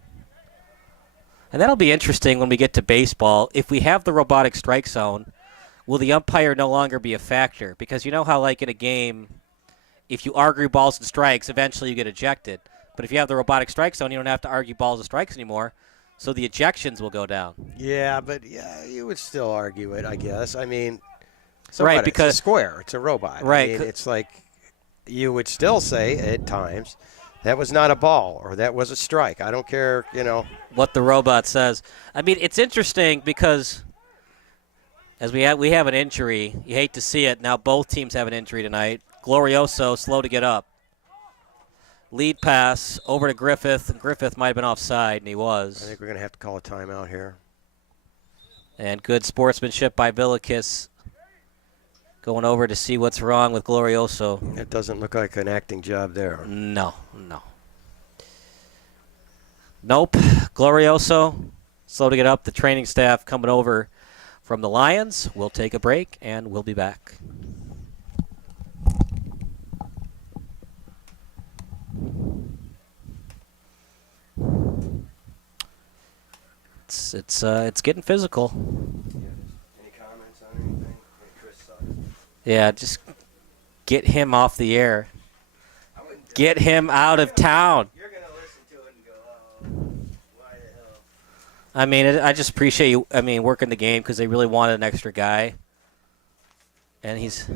And that'll be interesting when we get to baseball. If we have the robotic strike zone, will the umpire no longer be a factor? Because you know how, like in a game, if you argue balls and strikes, eventually you get ejected. But if you have the robotic strike zone, you don't have to argue balls and strikes anymore, so the ejections will go down. Yeah, but you would still argue it, I guess. I mean, right, because it's a square. It's a robot. Right. I mean, it's like you would still say at times that was not a ball or that was a strike. I don't care, what the robot says. I mean, it's interesting because as we have an injury. You hate to see it. Now both teams have an injury tonight. Glorioso slow to get up. Lead pass over to Griffith. And Griffith might have been offside, and he was. I think we're going to have to call a timeout here. And good sportsmanship by Villikis. Going over to see what's wrong with Glorioso. It doesn't look like an acting job there. No. Nope. Glorioso, slow to get up. The training staff coming over from the Lions. We'll take a break, and we'll be back. It's getting physical. Any comments on anything? Chris sucks. Yeah, just get him off the air. Get him out of town. You're going to listen to it and go, oh, why the hell? I mean, I just appreciate you, working the game because they really wanted an extra guy. And he's...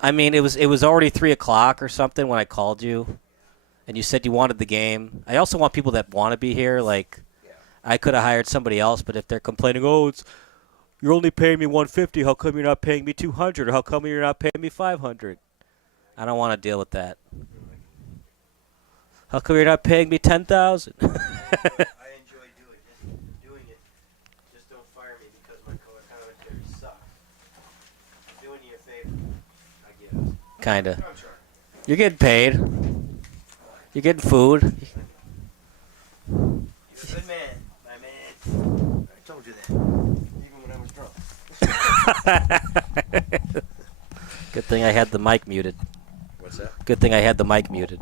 I mean, it was already 3 o'clock or something when I called you. And you said you wanted the game. I also want people that want to be here. Like, I could have hired somebody else, but if they're complaining, you're only paying me $150, how come you're not paying me $200? Or how come you're not paying me $500? I don't want to deal with that. How come you're not paying me $10,000? I enjoy doing it. Just don't fire me because my co-commentaries suck. I'm doing you a favor, I guess. Kinda. I'm sure. You're getting paid. You're getting food. You're a good man, my man. I told you that, even when I was drunk. Good thing I had the mic muted. What's that? Good thing I had the mic muted.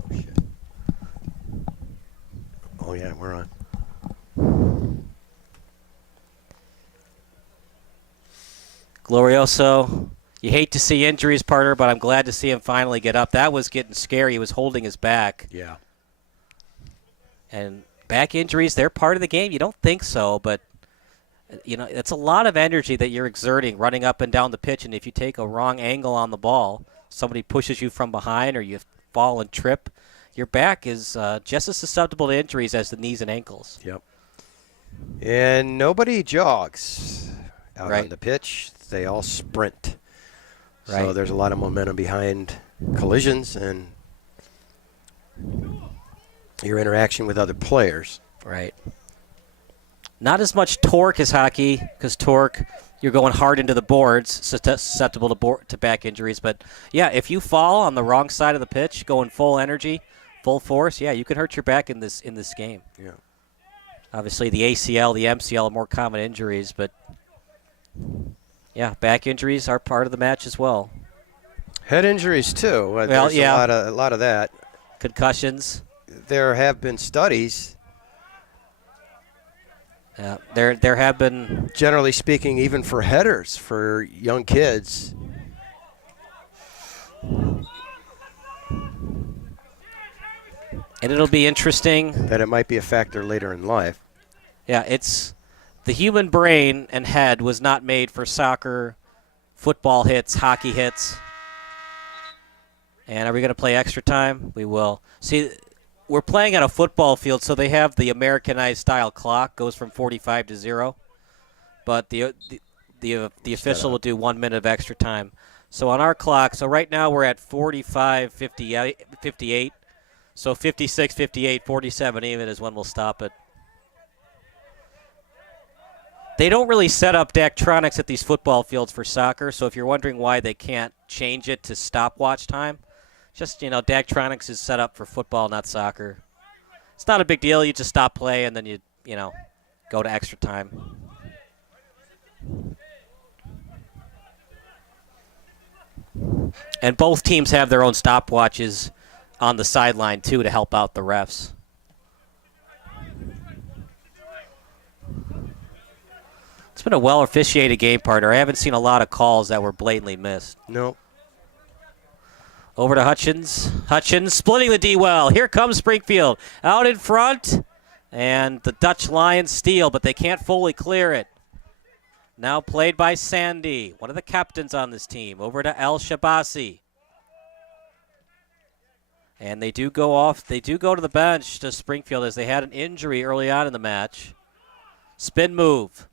Oh, yeah, we're on. Glorioso, you hate to see injuries, partner, but I'm glad to see him finally get up. That was getting scary. He was holding his back. Yeah. And back injuries, they're part of the game. You don't think so, but, it's a lot of energy that you're exerting running up and down the pitch, and if you take a wrong angle on the ball, somebody pushes you from behind or you fall and trip, your back is just as susceptible to injuries as the knees and ankles. Yep. And nobody jogs out on the pitch. They all sprint. Right. So there's a lot of momentum behind collisions and your interaction with other players. Right. Not as much torque as hockey, because torque, you're going hard into the boards, susceptible to back injuries. But, yeah, if you fall on the wrong side of the pitch, going full energy, full force, yeah, you can hurt your back in this game. Yeah. Obviously, the ACL, the MCL are more common injuries, but, yeah, back injuries are part of the match as well. Head injuries, too. Well, there's yeah. a lot of that. Concussions. There have been studies. Yeah, there have been. Generally speaking, even for headers, for young kids. And it'll be interesting. That it might be a factor later in life. Yeah, it's the human brain and head was not made for soccer, football hits, hockey hits. And are we going to play extra time? We will. See, we're playing on a football field, so they have the Americanized style clock, goes from 45 to 0. But the official will do 1 minute of extra time. So on our clock, so right now we're at 45, 58. So 56, 58, 47 even is when we'll stop it. They don't really set up Daktronics at these football fields for soccer, so if you're wondering why they can't change it to stopwatch time, just, Daktronics is set up for football, not soccer. It's not a big deal. You just stop play and then you go to extra time. And both teams have their own stopwatches on the sideline, too, to help out the refs. It's been a well-officiated game, partner. I haven't seen a lot of calls that were blatantly missed. No. Over to Hutchins. Hutchins splitting the D well. Here comes Springfield. Out in front. And the Dutch Lions steal, but they can't fully clear it. Now played by Sandy, one of the captains on this team. Over to El Shabasi. And they do go off. They do go to the bench to Springfield as they had an injury early on in the match. Spin move.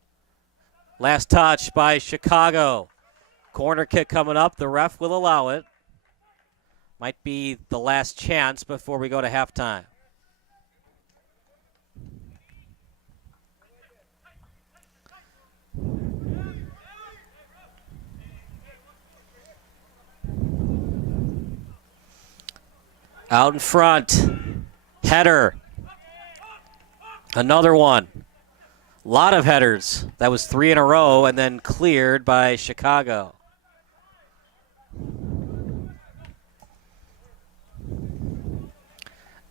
Last touch by Chicago. Corner kick coming up. The ref will allow it. Might be the last chance before we go to halftime. Out in front. Header. Another one. A lot of headers. That was 3 in a row and then cleared by Chicago.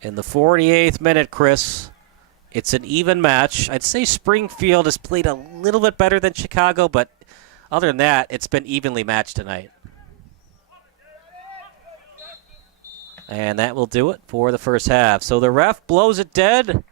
In the 48th minute, Chris, it's an even match. I'd say Springfield has played a little bit better than Chicago, but other than that, it's been evenly matched tonight. And that will do it for the first half. So the ref blows it dead.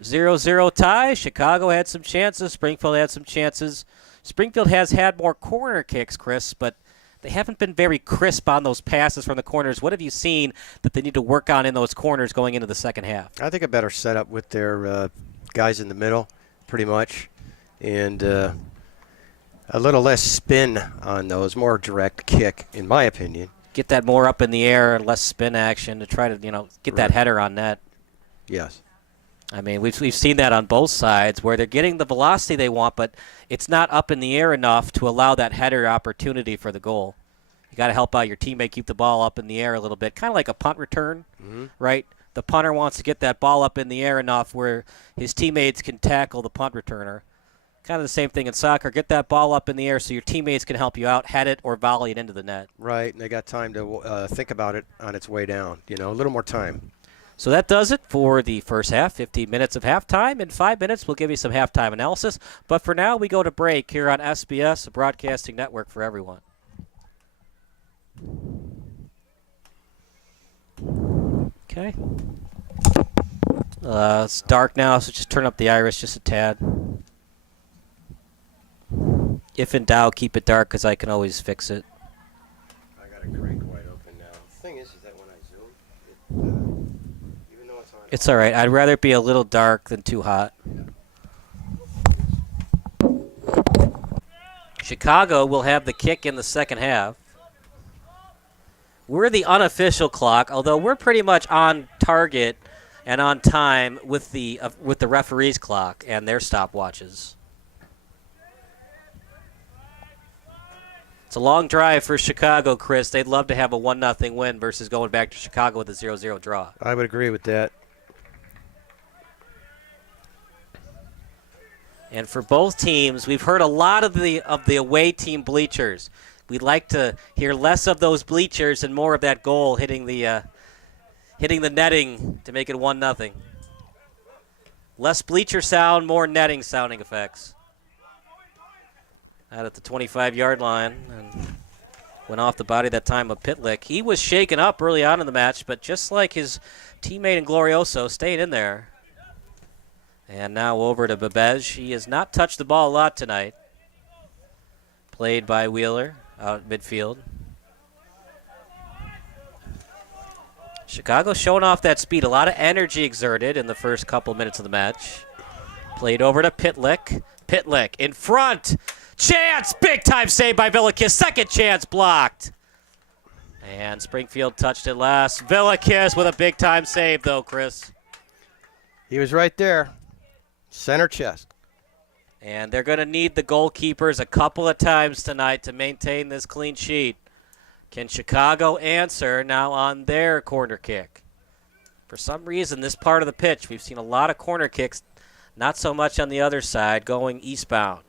0-0 tie. Chicago had some chances. Springfield had some chances. Springfield has had more corner kicks, Chris, but they haven't been very crisp on those passes from the corners. What have you seen that they need to work on in those corners going into the second half? I think a better setup with their guys in the middle, pretty much, and a little less spin on those, more direct kick, in my opinion. Get that more up in the air, less spin action to try to, get that header on net. Yes. I mean, we've seen that on both sides where they're getting the velocity they want, but it's not up in the air enough to allow that header opportunity for the goal. You got to help out your teammate keep the ball up in the air a little bit, kind of like a punt return, right? The punter wants to get that ball up in the air enough where his teammates can tackle the punt returner. Kind of the same thing in soccer. Get that ball up in the air so your teammates can help you out, head it, or volley it into the net. Right, and they got time to think about it on its way down. A little more time. So that does it for the first half, 15 minutes of halftime. In 5 minutes, we'll give you some halftime analysis. But for now, we go to break here on SBS, a broadcasting network for everyone. Okay. It's dark now, so just turn up the iris just a tad. If in doubt, keep it dark because I can always fix it. I got it crank wide open now. The thing is that when I zoom, even though it's on... It's all right. I'd rather it be a little dark than too hot. Chicago will have the kick in the second half. We're the unofficial clock, although we're pretty much on target and on time with the referee's clock and their stopwatches. It's a long drive for Chicago, Chris. They'd love to have a 1-0 win versus going back to Chicago with a 0-0 draw. I would agree with that. And for both teams, we've heard a lot of the away team bleachers. We'd like to hear less of those bleachers and more of that goal hitting the netting to make it 1-0. Less bleacher sound, more netting sounding effects. Out at the 25-yard line and went off the body that time of Pitlick. He was shaken up early on in the match, but just like his teammate in Glorioso, stayed in there. And now over to Babej. He has not touched the ball a lot tonight. Played by Wheeler out at midfield. Chicago showing off that speed. A lot of energy exerted in the first couple minutes of the match. Played over to Pitlick. Pitlick in front. Chance! Big time save by Villikis. Second chance blocked. And Springfield touched it last. Villikis with a big time save, though, Chris. He was right there. Center chest. And they're going to need the goalkeepers a couple of times tonight to maintain this clean sheet. Can Chicago answer now on their corner kick? For some reason, this part of the pitch, we've seen a lot of corner kicks, not so much on the other side, going eastbound.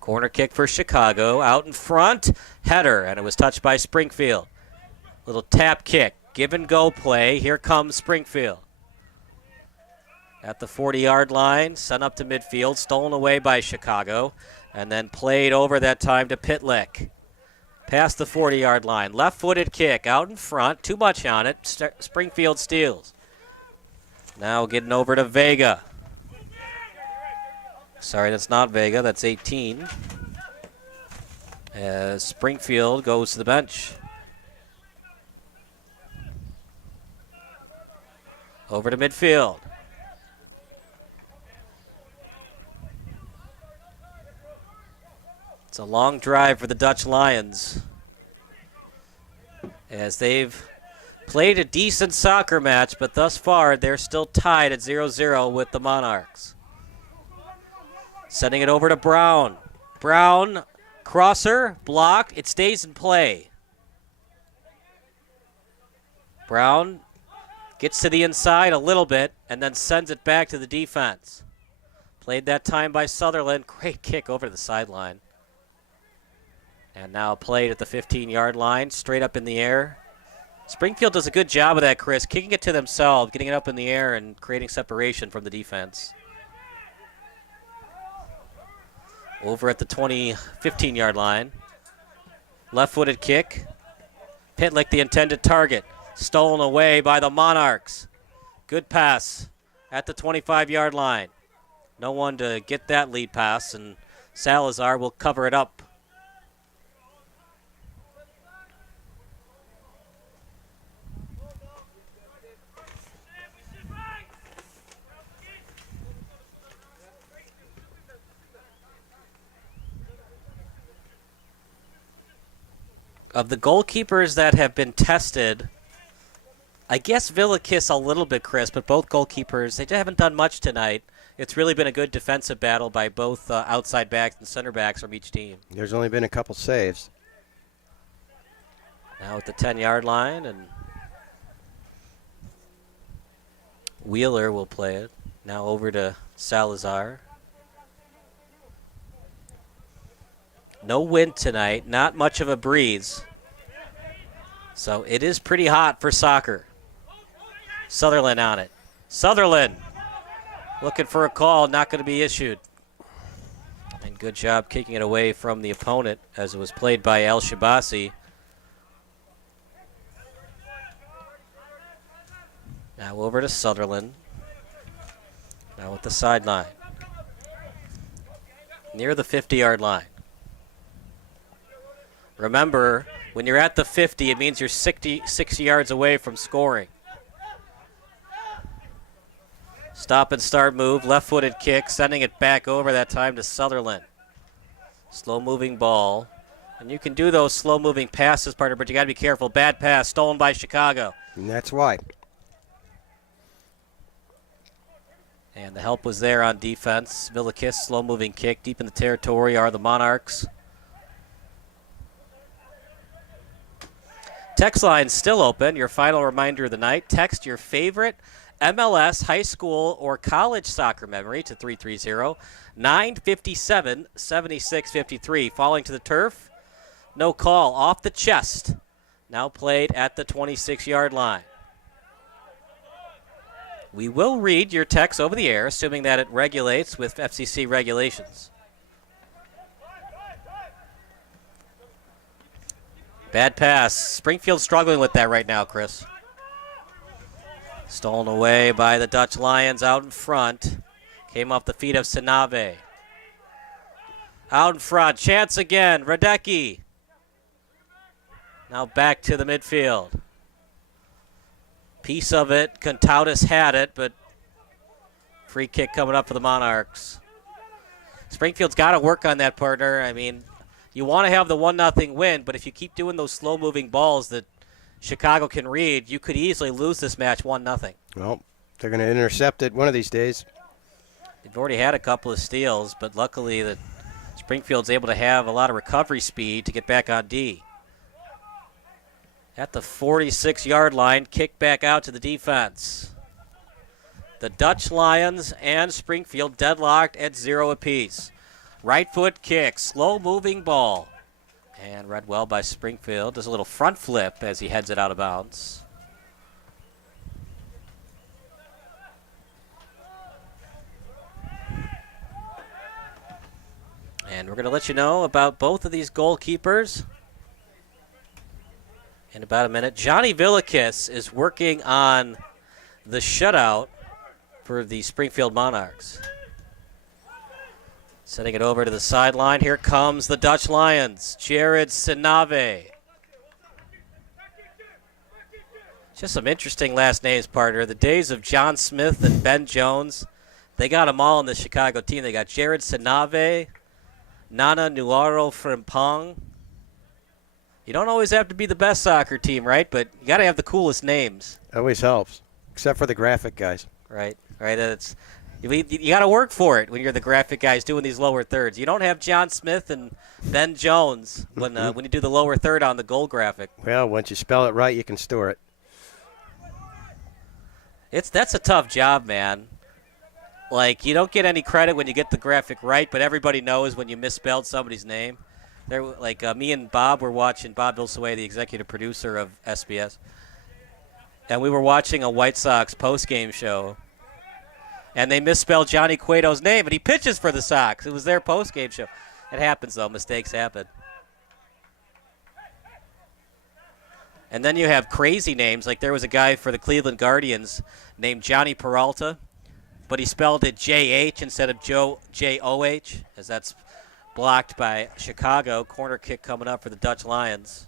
Corner kick for Chicago, out in front, header, and it was touched by Springfield. Little tap kick, give and go play, here comes Springfield. At the 40-yard line, sent up to midfield, stolen away by Chicago, and then played over that time to Pitlick. Past the 40-yard line, left-footed kick, out in front, too much on it, Springfield steals. Now getting over to Vega. Sorry, that's not Vega, that's 18. As Springfield goes to the bench. Over to midfield. It's a long drive for the Dutch Lions, as they've played a decent soccer match, but thus far they're still tied at 0-0 with the Monarchs. Sending it over to Brown. Brown, crosser, blocked. It stays in play. Brown gets to the inside a little bit and then sends it back to the defense. Played that time by Sutherland. Great kick over the sideline. And now played at the 15-yard line, straight up in the air. Springfield does a good job of that, Chris, kicking it to themselves, getting it up in the air and creating separation from the defense. Over at the 15-yard line. Left-footed kick. Pitlick, the intended target. Stolen away by the Monarchs. Good pass at the 25-yard line. No one to get that lead pass, and Salazar will cover it up. Of the goalkeepers that have been tested, I guess Villikis a little bit, Chris, but both goalkeepers, they haven't done much tonight. It's really been a good defensive battle by both outside backs and center backs from each team. There's only been a couple saves. Now at the 10-yard line, and Wheeler will play it. Now over to Salazar. No wind tonight, not much of a breeze. So it is pretty hot for soccer. Sutherland on it. Sutherland looking for a call, not going to be issued. And good job kicking it away from the opponent as it was played by El Shabasi. Now over to Sutherland. Now at the sideline. Near the 50-yard line. Remember, when you're at the 50, it means you're 60 yards away from scoring. Stop and start move, left-footed kick, sending it back over that time to Sutherland. Slow-moving ball. And you can do those slow-moving passes, partner, but you got to be careful. Bad pass, stolen by Chicago. And that's why. And the help was there on defense. Villikis, slow-moving kick. Deep in the territory are the Monarchs. Text line still open. Your final reminder of the night. Text your favorite MLS, high school, or college soccer memory to 330-957-7653. Falling to the turf. No call. Off the chest. Now played at the 26-yard line. We will read your text over the air, assuming that it regulates with FCC regulations. Bad pass. Springfield struggling with that right now, Chris. Stolen away by the Dutch Lions out in front. Came off the feet of Sanave. Out in front. Chance again. Radecki. Now back to the midfield. Piece of it. Contautas had it, but free kick coming up for the Monarchs. Springfield's got to work on that, partner. I mean, you want to have the 1-0 win, but if you keep doing those slow-moving balls that Chicago can read, you could easily lose this match 1-0. Well, they're going to intercept it one of these days. They've already had a couple of steals, but luckily that Springfield's able to have a lot of recovery speed to get back on D. At the 46-yard line, kick back out to the defense. The Dutch Lions and Springfield deadlocked at 0 apiece. Right foot kick, slow-moving ball. And read well by Springfield. Does a little front flip as he heads it out of bounds. And we're going to let you know about both of these goalkeepers in about a minute. Johnny Villikis is working on the shutout for the Springfield Monarchs. Sending it over to the sideline. Here comes the Dutch Lions. Jared Sinave. Just some interesting last names, partner. The days of John Smith and Ben Jones, they got them all in the Chicago team. They got Jared Sinave, Nana Nuaro Frimpong. You don't always have to be the best soccer team, right? But you got to have the coolest names. Always helps, except for the graphic guys. Right. You got to work for it when you're the graphic guys doing these lower thirds. You don't have John Smith and Ben Jones when you do the lower third on the goal graphic. Well, once you spell it right, you can store it. That's a tough job, man. Like, you don't get any credit when you get the graphic right, but everybody knows when you misspelled somebody's name. Me and Bob were watching, Bob Vilsaway, the executive producer of SBS, and we were watching a White Sox postgame show, and they misspelled Johnny Cueto's name, and he pitches for the Sox. It was their postgame show. It happens, though. Mistakes happen. And then you have crazy names. Like there was a guy for the Cleveland Guardians named Johnny Peralta, but he spelled it J-H instead of J-O-H, as that's blocked by Chicago. Corner kick coming up for the Dutch Lions.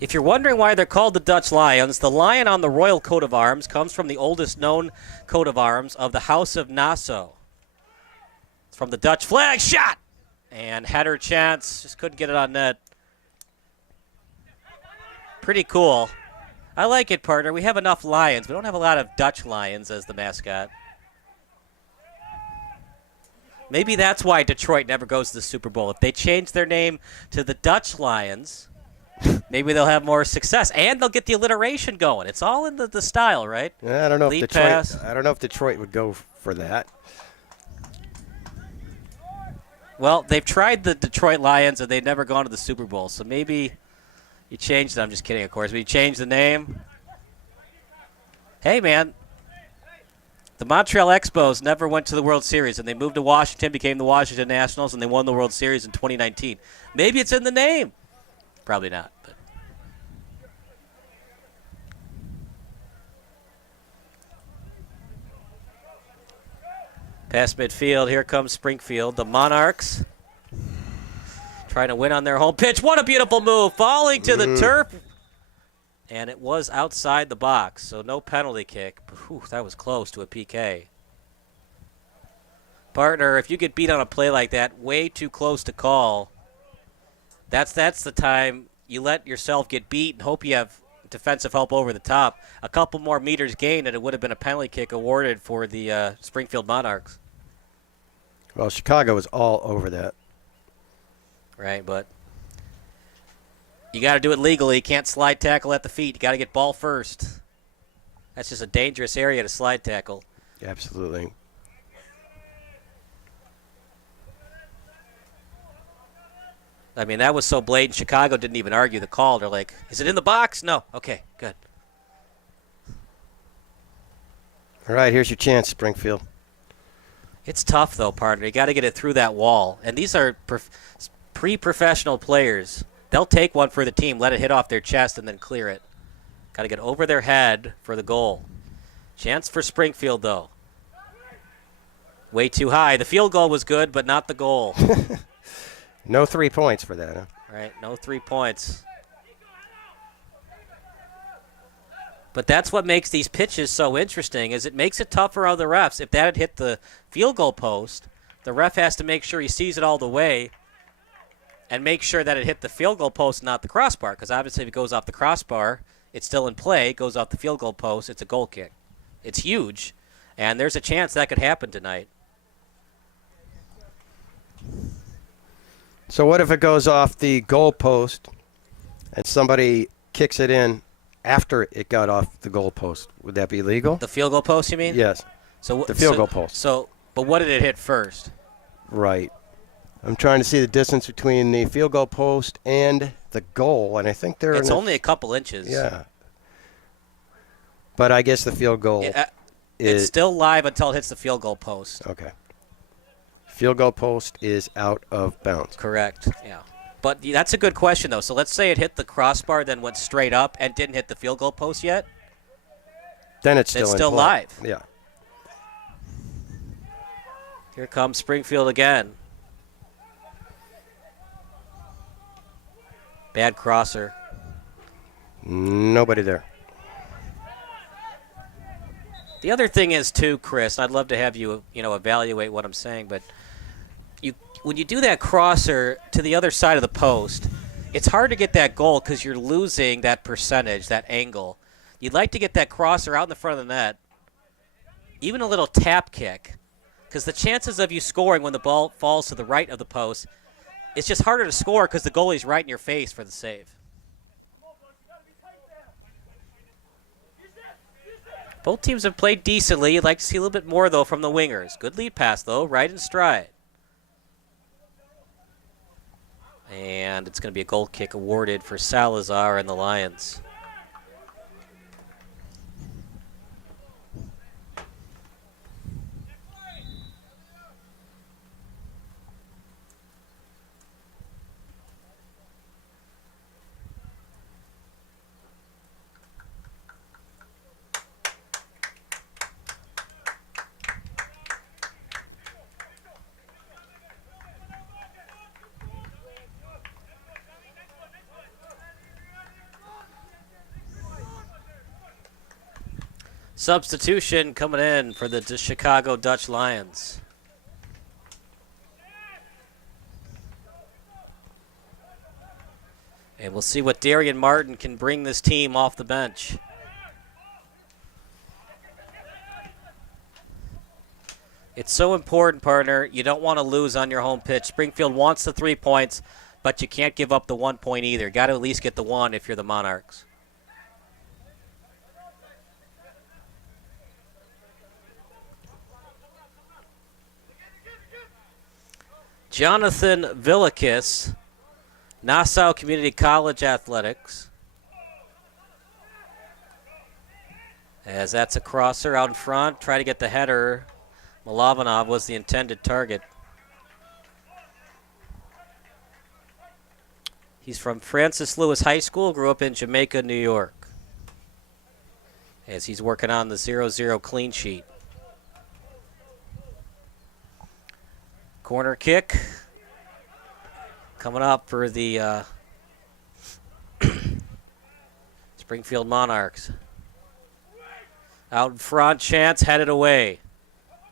If you're wondering why they're called the Dutch Lions, the lion on the royal coat of arms comes from the oldest known coat of arms of the House of Nassau. It's from the Dutch flag. Shot! And header chance. Just couldn't get it on net. Pretty cool. I like it, partner. We have enough lions. We don't have a lot of Dutch lions as the mascot. Maybe that's why Detroit never goes to the Super Bowl. If they change their name to the Dutch Lions, maybe they'll have more success, and they'll get the alliteration going. It's all in the style, right? Yeah, I don't know Lead if Detroit. pass. I don't know if Detroit would go for that. Well, they've tried the Detroit Lions, and they've never gone to the Super Bowl. So maybe you changed it. I'm just kidding, of course. But you changed the name. Hey, man. The Montreal Expos never went to the World Series, and they moved to Washington, became the Washington Nationals, and they won the World Series in 2019. Maybe it's in the name. Probably not. But past midfield, here comes Springfield. The Monarchs trying to win on their home pitch. What a beautiful move. Falling to the turf. And it was outside the box, so no penalty kick. Whew, that was close to a PK. Partner, if you get beat on a play like that, way too close to call, that's the time you let yourself get beat and hope you have defensive help over the top. A couple more meters gained, and it would have been a penalty kick awarded for the Springfield Monarchs. Well, Chicago was all over that. Right, but you got to do it legally. You can't slide tackle at the feet. You got to get ball first. That's just a dangerous area to slide tackle. Absolutely. I mean, that was so blatant. Chicago didn't even argue the call. They're like, is it in the box? No. Okay, good. All right, here's your chance, Springfield. It's tough, though, partner. You got to get it through that wall. And these are pre-professional players. They'll take one for the team, let it hit off their chest, and then clear it. Got to get over their head for the goal. Chance for Springfield, though. Way too high. The field goal was good, but not the goal. No 3 points for that, huh? Right, no 3 points. But that's what makes these pitches so interesting, is it makes it tougher on the refs. If that had hit the field goal post, the ref has to make sure he sees it all the way and make sure that it hit the field goal post, not the crossbar, because obviously if it goes off the crossbar, it's still in play. It goes off the field goal post, it's a goal kick. It's huge, and there's a chance that could happen tonight. So what if it goes off the goal post and somebody kicks it in after it got off the goal post? Would that be legal? The field goal post, you mean? Yes. So the field goal post. But what did it hit first? Right. I'm trying to see the distance between the field goal post and the goal, and I think it's only a couple inches. Yeah. But I guess the field goal it's still live until it hits the field goal post. Okay. Field goal post is out of bounds. Correct, yeah. But that's a good question, though. So let's say it hit the crossbar, then went straight up and didn't hit the field goal post yet. Then it's still live. Yeah. Here comes Springfield again. Bad crosser. Nobody there. The other thing is, too, Chris, I'd love to have you, evaluate what I'm saying, but when you do that crosser to the other side of the post, it's hard to get that goal because you're losing that percentage, that angle. You'd like to get that crosser out in the front of the net, even a little tap kick, because the chances of you scoring when the ball falls to the right of the post, it's just harder to score because the goalie's right in your face for the save. Both teams have played decently. You'd like to see a little bit more, though, from the wingers. Good lead pass, though, right in stride. And it's going to be a goal kick awarded for Salazar and the Lions. Substitution coming in for the Chicago Dutch Lions. And we'll see what Darian Martin can bring this team off the bench. It's so important, partner. You don't want to lose on your home pitch. Springfield wants the 3 points, but you can't give up the 1 point either. Got to at least get the 1 if you're the Monarchs. Jonathan Villikis, Nassau Community College Athletics. As that's a crosser out in front. Try to get the header. Milovanov was the intended target. He's from Francis Lewis High School, grew up in Jamaica, New York. As he's working on the 0-0 clean sheet. Corner kick coming up for the Springfield Monarchs. Out in front, chance headed away.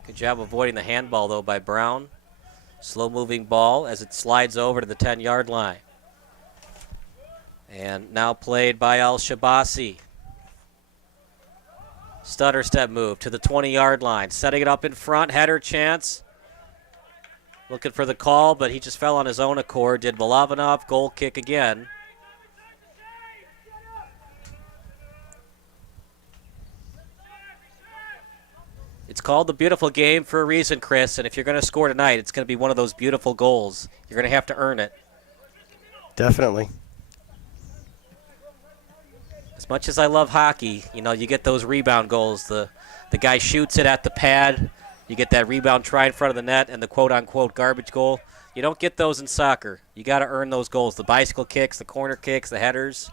Good job avoiding the handball, though, by Brown. Slow-moving ball as it slides over to the 10-yard line. And now played by Al-Shabasi. Stutter step move to the 20-yard line. Setting it up in front, header chance. Looking for the call, but he just fell on his own accord. Did Milovanov, goal kick again. It's called the beautiful game for a reason, Chris, and if you're going to score tonight, it's going to be one of those beautiful goals. You're going to have to earn it. Definitely. As much as I love hockey, you get those rebound goals. The guy shoots it at the pad. You get that rebound try in front of the net and the quote-unquote garbage goal. You don't get those in soccer. You got to earn those goals. The bicycle kicks, the corner kicks, the headers.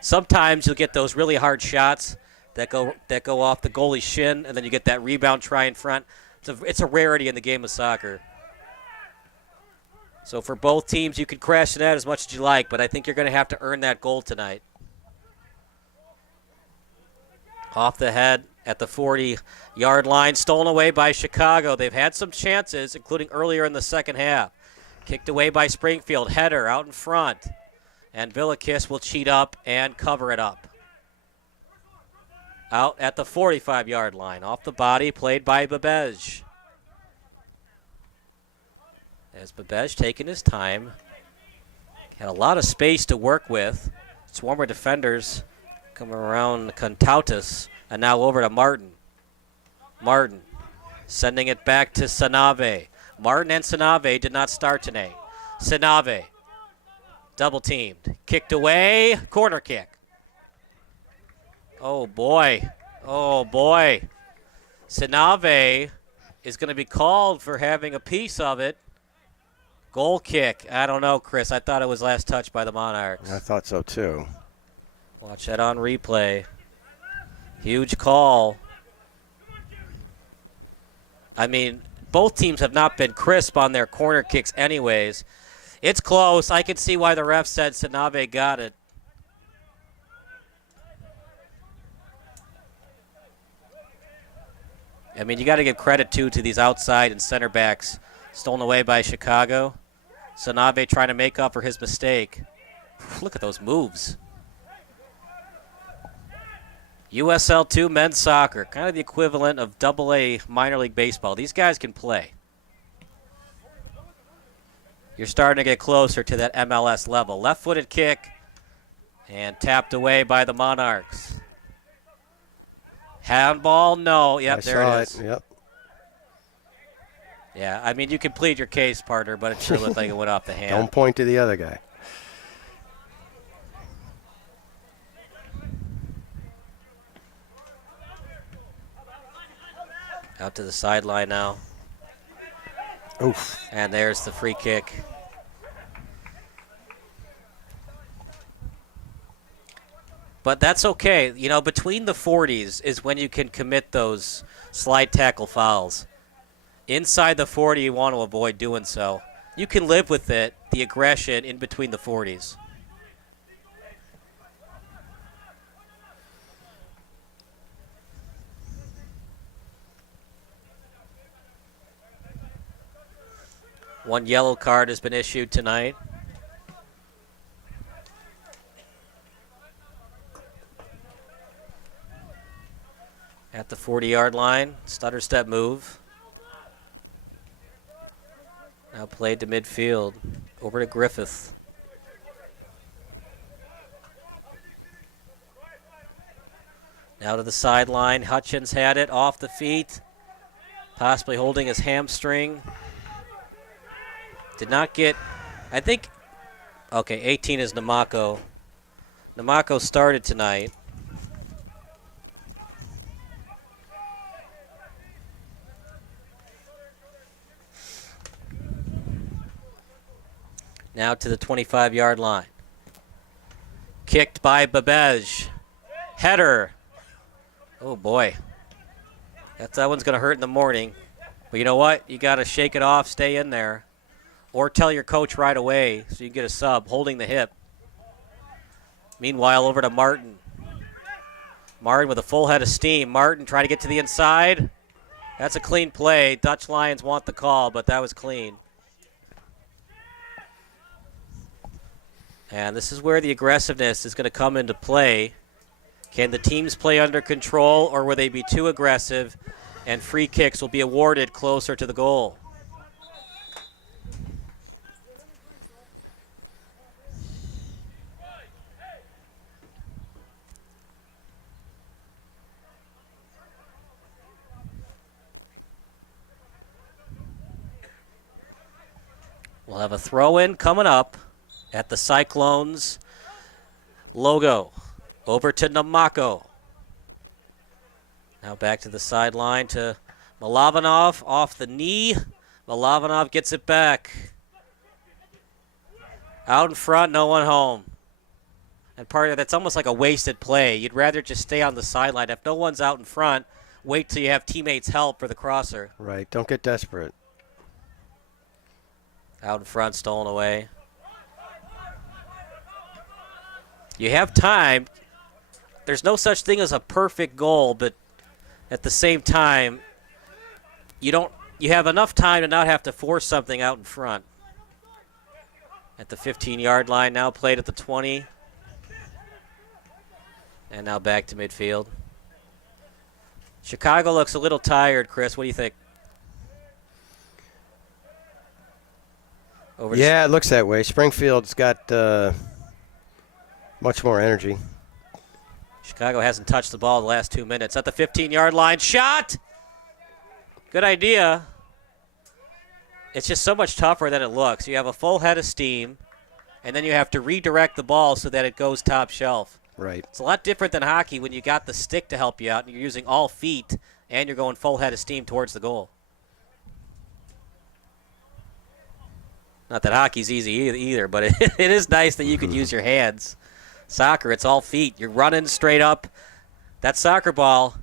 Sometimes you'll get those really hard shots that go off the goalie's shin, and then you get that rebound try in front. It's a rarity in the game of soccer. So for both teams, you could crash the net as much as you like, but I think you're going to have to earn that goal tonight. Off the head at the 40-yard line, stolen away by Chicago. They've had some chances, including earlier in the second half. Kicked away by Springfield. Header out in front. And Villikis will cheat up and cover it up. Out at the 45-yard line. Off the body, played by Babej. As Babej taking his time. Had a lot of space to work with. Swarmer defenders coming around Contautas. And now over to Martin. Martin sending it back to Sanave. Martin and Sanave did not start tonight. Sanave double teamed. Kicked away. Corner kick. Oh, boy. Oh, boy. Sanave is going to be called for having a piece of it. Goal kick. I don't know, Chris. I thought it was last touch by the Monarchs. I thought so, too. Watch that on replay. Huge call. I mean, both teams have not been crisp on their corner kicks anyways. It's close. I can see why the ref said Sanave got it. I mean, you got to give credit, too, to these outside and center backs stolen away by Chicago. Sanave trying to make up for his mistake. Look at those moves. USL 2 men's soccer, kind of the equivalent of AA minor league baseball. These guys can play. You're starting to get closer to that MLS level. Left-footed kick and tapped away by the Monarchs. Handball? No. Yep, there it is. Yep. Yeah, I mean, you can plead your case, partner, but it sure looked like it went off the hand. Don't point to the other guy. Out to the sideline now. Oof. And there's the free kick. But that's okay. You know, between the 40s is when you can commit those slide tackle fouls. Inside the 40, you want to avoid doing so. You can live with it, the aggression in between the 40s. One yellow card has been issued tonight. At the 40-yard line, stutter step move. Now played to midfield. Over to Griffith. Now to the sideline. Hutchins had it off the feet. Possibly holding his hamstring. Did not get, I think, okay, 18 is Namako. Namako started tonight. Now to the 25-yard line. Kicked by Babej. Header. Oh, boy. That one's going to hurt in the morning. But you know what? You got to shake it off, stay in there. Or tell your coach right away so you can get a sub holding the hip. Meanwhile, over to Martin. Martin with a full head of steam. Martin trying to get to the inside. That's a clean play. Dutch Lions want the call, but that was clean. And this is where the aggressiveness is going to come into play. Can the teams play under control, or will they be too aggressive and free kicks will be awarded closer to the goal? We'll have a throw-in coming up at the Cyclones logo. Over to Namako. Now back to the sideline to Milovanov off the knee. Milovanov gets it back. Out in front, no one home. And part of that's almost like a wasted play. You'd rather just stay on the sideline. If no one's out in front, wait till you have teammates help for the crosser. Right, don't get desperate. Out in front, stolen away. You have time. There's no such thing as a perfect goal, but at the same time, you have enough time to not have to force something out in front. At the 15-yard line now, played at the 20. And now back to midfield. Chicago looks a little tired, Chris. What do you think? Yeah, it looks that way. Springfield's got much more energy. Chicago hasn't touched the ball the last 2 minutes. At the 15-yard line, shot! Good idea. It's just so much tougher than it looks. You have a full head of steam, and then you have to redirect the ball so that it goes top shelf. Right. It's a lot different than hockey when you got the stick to help you out, and you're using all feet, and you're going full head of steam towards the goal. Not that hockey's easy either, but it is nice that you could use your hands. Soccer, it's all feet. You're running straight up. That soccer ball,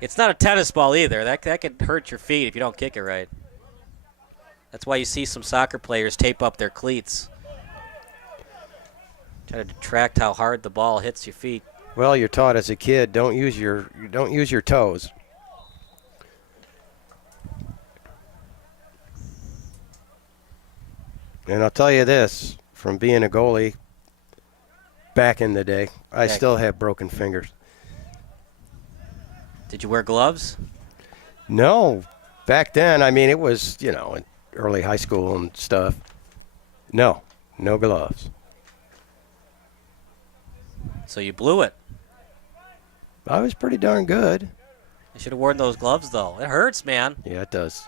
it's not a tennis ball either. That can hurt your feet if you don't kick it right. That's why you see some soccer players tape up their cleats. Try to detract how hard the ball hits your feet. Well, you're taught as a kid, don't use your toes. And I'll tell you this, from being a goalie back in the day, I still have broken fingers. Did you wear gloves? No. Back then, I mean, it was, in early high school and stuff. No gloves. So you blew it. I was pretty darn good. You should have worn those gloves, though. It hurts, man. Yeah, it does.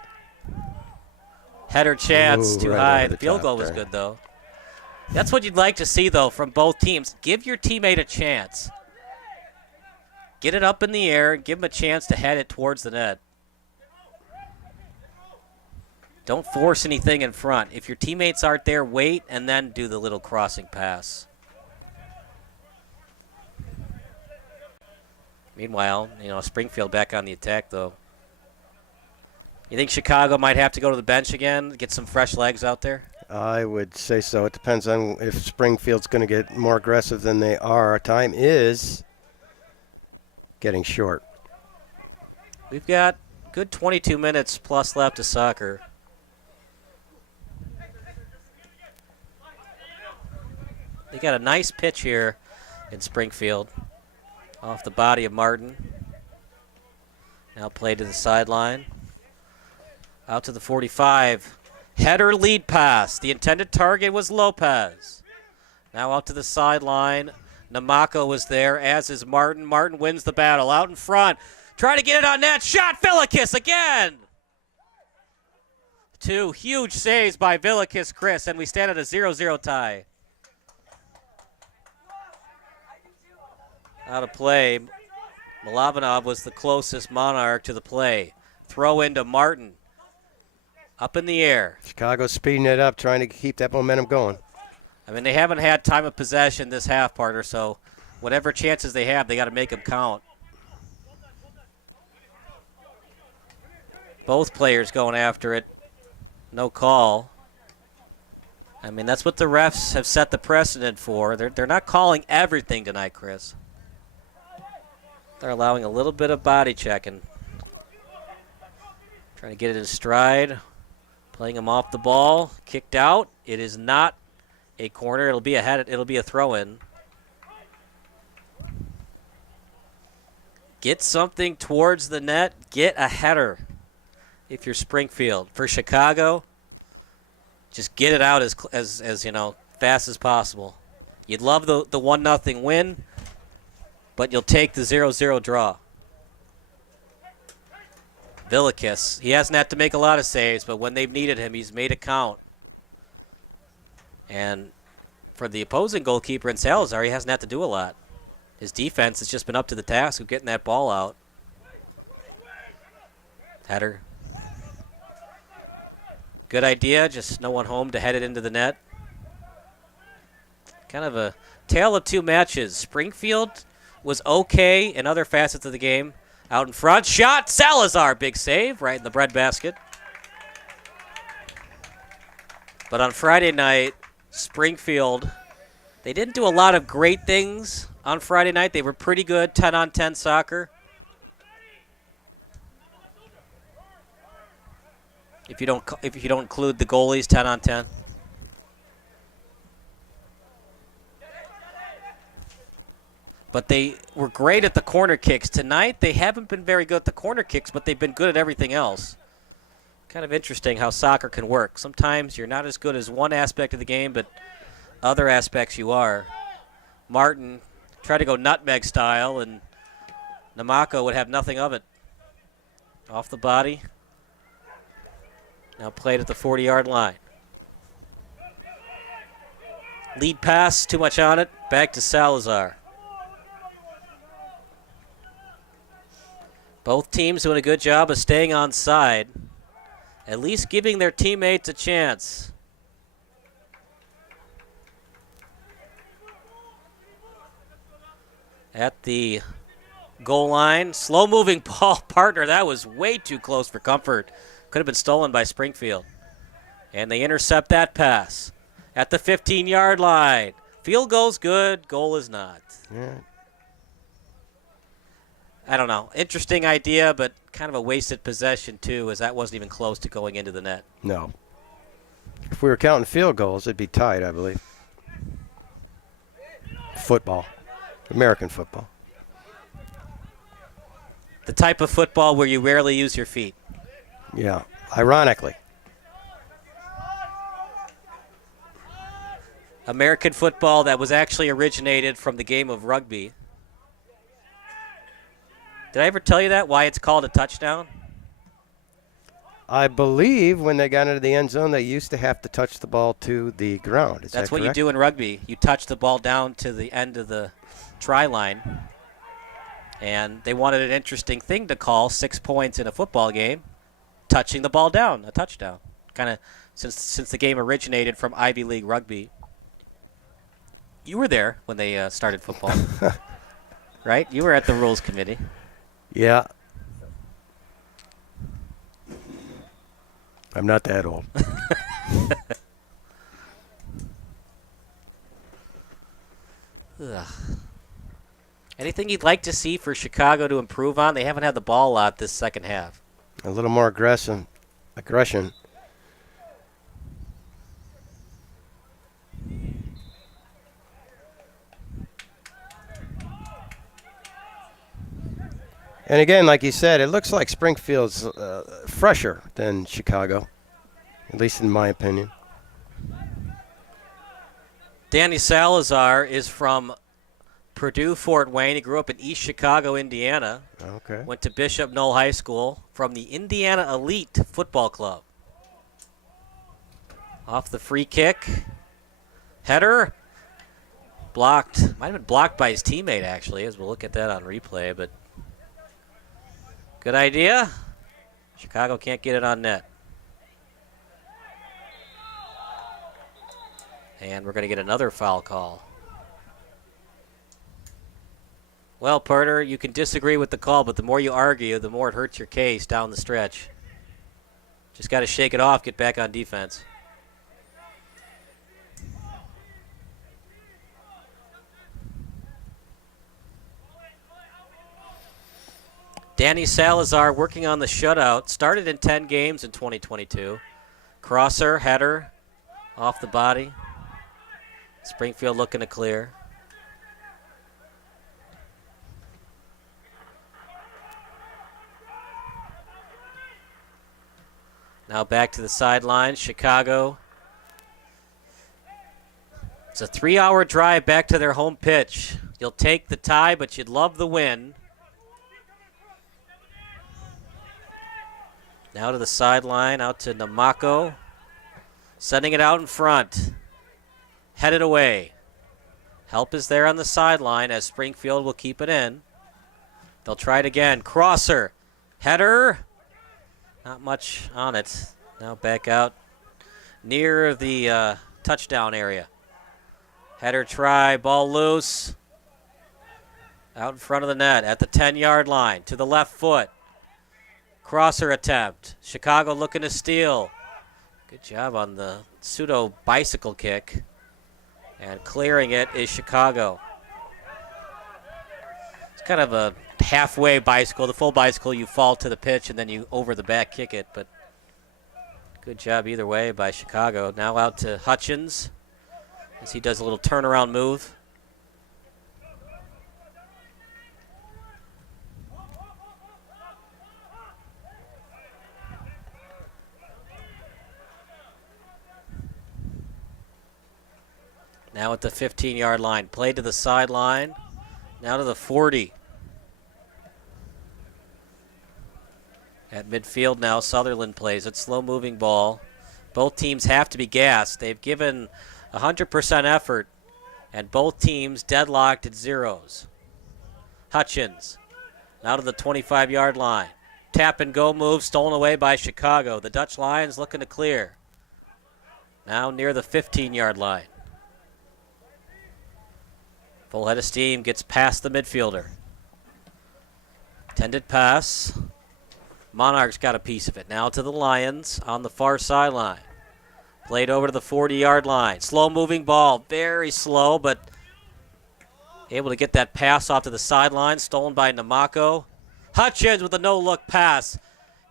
Header chance too right high. over The the field top goal was there. good, though. That's what you'd like to see, though, from both teams. Give your teammate a chance. Get it up in the air and give him a chance to head it towards the net. Don't force anything in front. If your teammates aren't there, wait and then do the little crossing pass. Meanwhile, Springfield back on the attack, though. You think Chicago might have to go to the bench again, get some fresh legs out there? I would say so. It depends on if Springfield's going to get more aggressive than they are. Time is getting short. We've got good 22 minutes plus left of soccer. They got a nice pitch here in Springfield. Off the body of Martin. Now played to the sideline. Out to the 45. Header lead pass. The intended target was Lopez. Now out to the sideline. Namako was there, as is Martin. Martin wins the battle. Out in front. Trying to get it on net. Shot Villikis again. Two huge saves by Villikis, Chris, and we stand at a 0-0 tie. Out of play. Milovanov was the closest Monarch to the play. Throw into Martin. Up in the air. Chicago's speeding it up, trying to keep that momentum going. I mean, they haven't had time of possession this half, partner, so whatever chances they have, they got to make them count. Both players going after it. No call. I mean, that's what the refs have set the precedent for. They're not calling everything tonight, Chris. They're allowing a little bit of body checking. Trying to get it in stride. Playing him off the ball. Kicked out. It is not a corner. It'll be a head. It'll be a throw-in. Get something towards the net. Get a header if you're Springfield. For Chicago, just get it out as fast as possible. You'd love the 1-0 win, but you'll take the 0-0 draw. Villikis, he hasn't had to make a lot of saves, but when they've needed him, he's made it count. And for the opposing goalkeeper in Salazar, he hasn't had to do a lot. His defense has just been up to the task of getting that ball out. Header. Good idea, just no one home to head it into the net. Kind of a tale of two matches. Springfield was okay in other facets of the game. Out in front, shot, Salazar, big save, right in the breadbasket. But on Friday night, Springfield, they didn't do a lot of great things on Friday night. They were pretty good 10-on-10 soccer. If you don't include the goalies, 10-on-10. But they were great at the corner kicks. Tonight, they haven't been very good at the corner kicks, but they've been good at everything else. Kind of interesting how soccer can work. Sometimes you're not as good as one aspect of the game, but other aspects you are. Martin tried to go nutmeg style, and Namako would have nothing of it. Off the body. Now played at the 40-yard line. Lead pass, too much on it. Back to Salazar. Both teams doing a good job of staying on side, at least giving their teammates a chance. At the goal line, slow-moving ball partner. That was way too close for comfort. Could have been stolen by Springfield. And they intercept that pass at the 15-yard line. Field goal's good, goal is not. Yeah. I don't know. Interesting idea, but kind of a wasted possession, too, as that wasn't even close to going into the net. No. If we were counting field goals, it'd be tied, I believe. Football. American football. The type of football where you rarely use your feet. Yeah, ironically. American football that was actually originated from the game of rugby. Did I ever tell you that, why it's called a touchdown? I believe when they got into the end zone, they used to have to touch the ball to the ground. That's what you do in rugby. You touch the ball down to the end of the try line. And they wanted an interesting thing to call 6 points in a football game, touching the ball down, a touchdown. Kind of since the game originated from Ivy League rugby. You were there when they started football, right? You were at the rules committee. Yeah. I'm not that old. Ugh. Anything you'd like to see for Chicago to improve on? They haven't had the ball a lot this second half. A little more aggression. And again, like you said, it looks like Springfield's fresher than Chicago, at least in my opinion. Danny Salazar is from Purdue Fort Wayne. He grew up in East Chicago, Indiana. Okay. Went to Bishop Knoll High School from the Indiana Elite Football Club. Off the free kick. Header. Blocked. Might have been blocked by his teammate, actually, as we'll look at that on replay. But good idea. Chicago can't get it on net. And we're going to get another foul call. Well, Porter, you can disagree with the call, but the more you argue, the more it hurts your case down the stretch. Just got to shake it off, get back on defense. Danny Salazar working on the shutout. Started in 10 games in 2022. Crosser, header, off the body. Springfield looking to clear. Now back to the sideline, Chicago. It's a 3-hour drive back to their home pitch. You'll take the tie, but you'd love the win. Now to the sideline, out to Namako. Sending it out in front. Headed away. Help is there on the sideline as Springfield will keep it in. They'll try it again. Crosser. Header. Not much on it. Now back out near the touchdown area. Header try. Ball loose. Out in front of the net at the 10-yard line. To the left foot. Crosser attempt. Chicago looking to steal. Good job on the pseudo bicycle kick. And clearing it is Chicago. It's kind of a halfway bicycle. The full bicycle, you fall to the pitch and then you over the back kick it. But good job either way by Chicago. Now out to Hutchins as he does a little turnaround move. Now at the 15-yard line. Play to the sideline. Now to the 40. At midfield now, Sutherland plays it. Slow-moving ball. Both teams have to be gassed. They've given 100% effort, and both teams deadlocked at zeros. Hutchins now to the 25-yard line. Tap-and-go move stolen away by Chicago. The Dutch Lions looking to clear. Now near the 15-yard line. Full head of steam, gets past the midfielder. Tended pass. Monarchs got a piece of it. Now to the Lions on the far sideline. Played over to the 40-yard line. Slow-moving ball, very slow, but able to get that pass off to the sideline. Stolen by Namako. Hutchins with a no-look pass.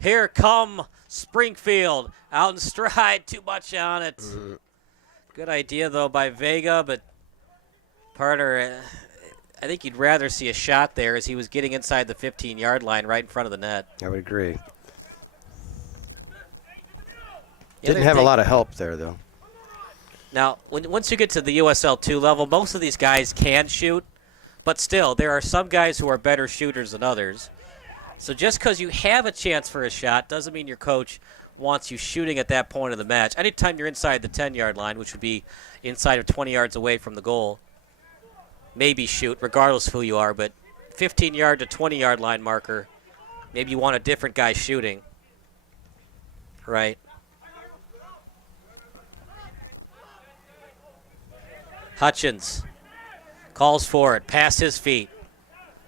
Here come Springfield. Out in stride, too much on it. Good idea, though, by Vega, but Parter, I think you'd rather see a shot there as he was getting inside the 15-yard line right in front of the net. I would agree. Didn't have a lot of help there, though. Now, once you get to the USL 2 level, most of these guys can shoot, but still, there are some guys who are better shooters than others. So just because you have a chance for a shot doesn't mean your coach wants you shooting at that point of the match. Anytime you're inside the 10-yard line, which would be inside of 20 yards away from the goal, maybe shoot, regardless of who you are, but 15-yard to 20-yard line marker, maybe you want a different guy shooting, right? Hutchins calls for it, past his feet,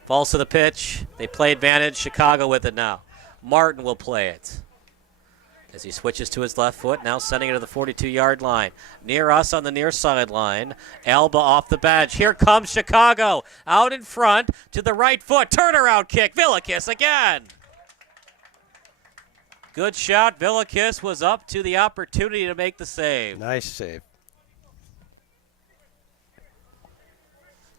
falls to the pitch. They play advantage, Chicago with it now. Martin will play it as he switches to his left foot, now sending it to the 42-yard line. Near us on the near sideline, Alba off the bench. Here comes Chicago, out in front to the right foot. Turnaround kick, Villakis again. Good shot, Villakis was up to the opportunity to make the save. Nice save.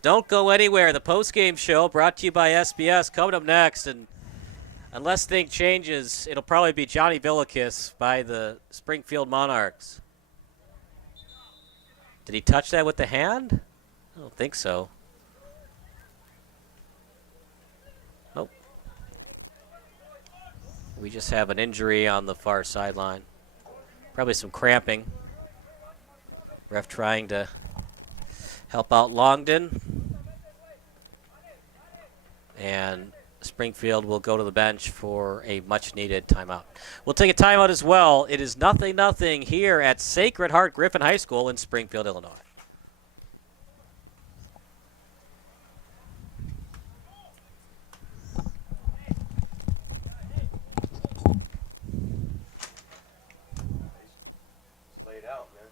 Don't go anywhere. The post-game show brought to you by SBS coming up next, and unless things changes, it'll probably be Johnny Villakis by the Springfield Monarchs. Did he touch that with the hand? I don't think so. Nope. We just have an injury on the far sideline. Probably some cramping. Ref trying to help out Longden. And Springfield will go to the bench for a much-needed timeout. We'll take a timeout as well. It is 0-0 here at Sacred Heart Griffin High School in Springfield, Illinois. Laid out, man.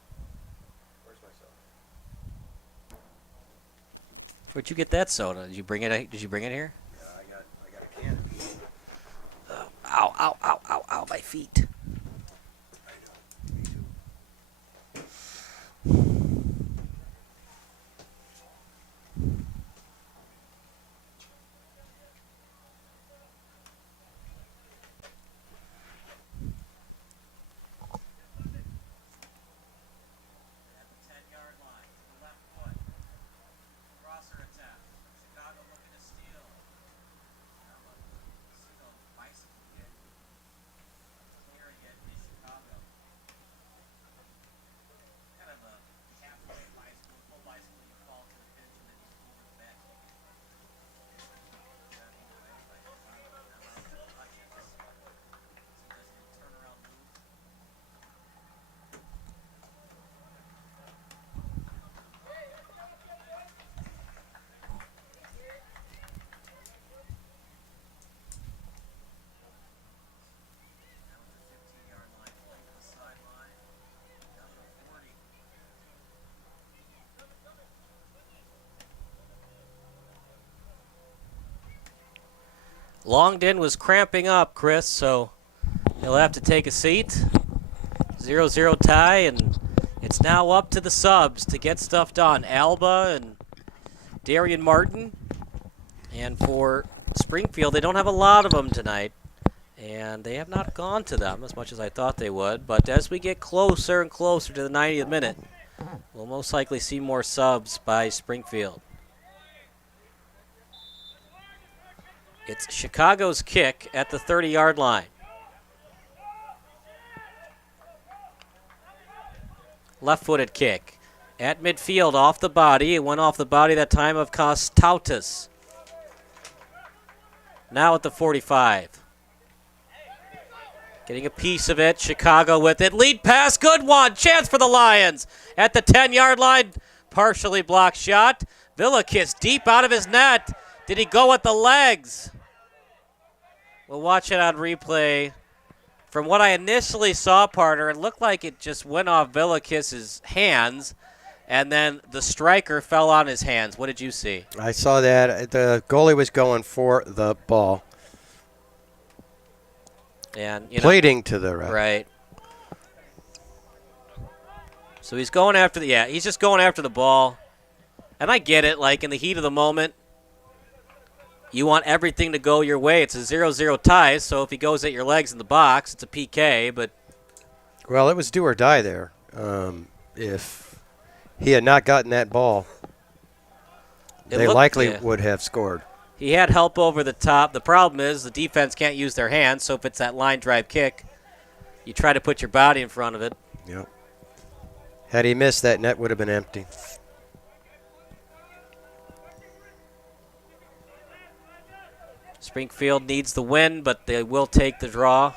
Where's my soda? Where'd you get that soda? Did you bring it? Did you bring it here? Yeah, I got a can. Ow, ow, ow, ow, ow, my feet. Longden was cramping up, Chris, so he'll have to take a seat. 0-0 tie, and it's now up to the subs to get stuff done. Alba and Darian Martin. And for Springfield, they don't have a lot of them tonight, and they have not gone to them as much as I thought they would. But as we get closer and closer to the 90th minute, we'll most likely see more subs by Springfield. It's Chicago's kick at the 30-yard line. Left-footed kick at midfield off the body. It went off the body that time of Kostautas. Now at the 45. Getting a piece of it. Chicago with it. Lead pass. Good one. Chance for the Lions. At the 10-yard line. Partially blocked shot. Villakis deep out of his net. Did he go with the legs? We'll watch it on replay. From what I initially saw, partner, it looked like it just went off Villakis' hands, and then the striker fell on his hands. What did you see? I saw that. The goalie was going for the ball. And pleading to the ref. Right. So he's going after he's just going after the ball. And I get it, like in the heat of the moment, you want everything to go your way. It's a 0-0 tie, so if he goes at your legs in the box, it's a PK, but... Well, it was do or die there. If he had not gotten that ball, they likely would have scored. He had help over the top. The problem is the defense can't use their hands, so if it's that line drive kick, you try to put your body in front of it. Yep. Had he missed, that net would have been empty. Springfield needs the win, but they will take the draw.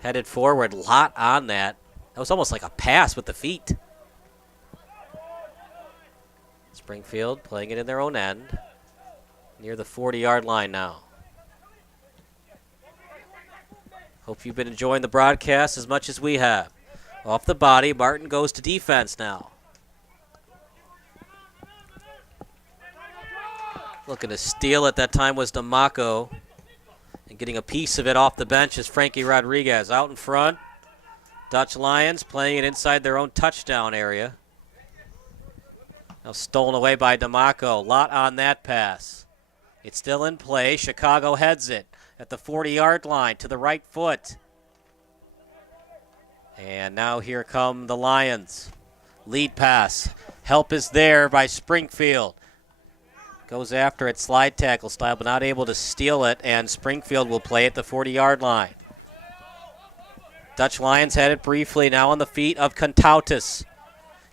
Headed forward, lot on that. That was almost like a pass with the feet. Springfield playing it in their own end. Near the 40-yard line now. Hope you've been enjoying the broadcast as much as we have. Off the body, Martin goes to defense now. Looking to steal at that time was D'Amaco. And getting a piece of it off the bench is Frankie Rodriguez. Out in front, Dutch Lions playing it inside their own touchdown area. Now stolen away by D'Amaco. Lot on that pass. It's still in play. Chicago heads it at the 40-yard line to the right foot. And now here come the Lions. Lead pass. Help is there by Springfield. Goes after it slide tackle style, but not able to steal it, and Springfield will play at the 40-yard line. Dutch Lions had it briefly, now on the feet of Kostautas.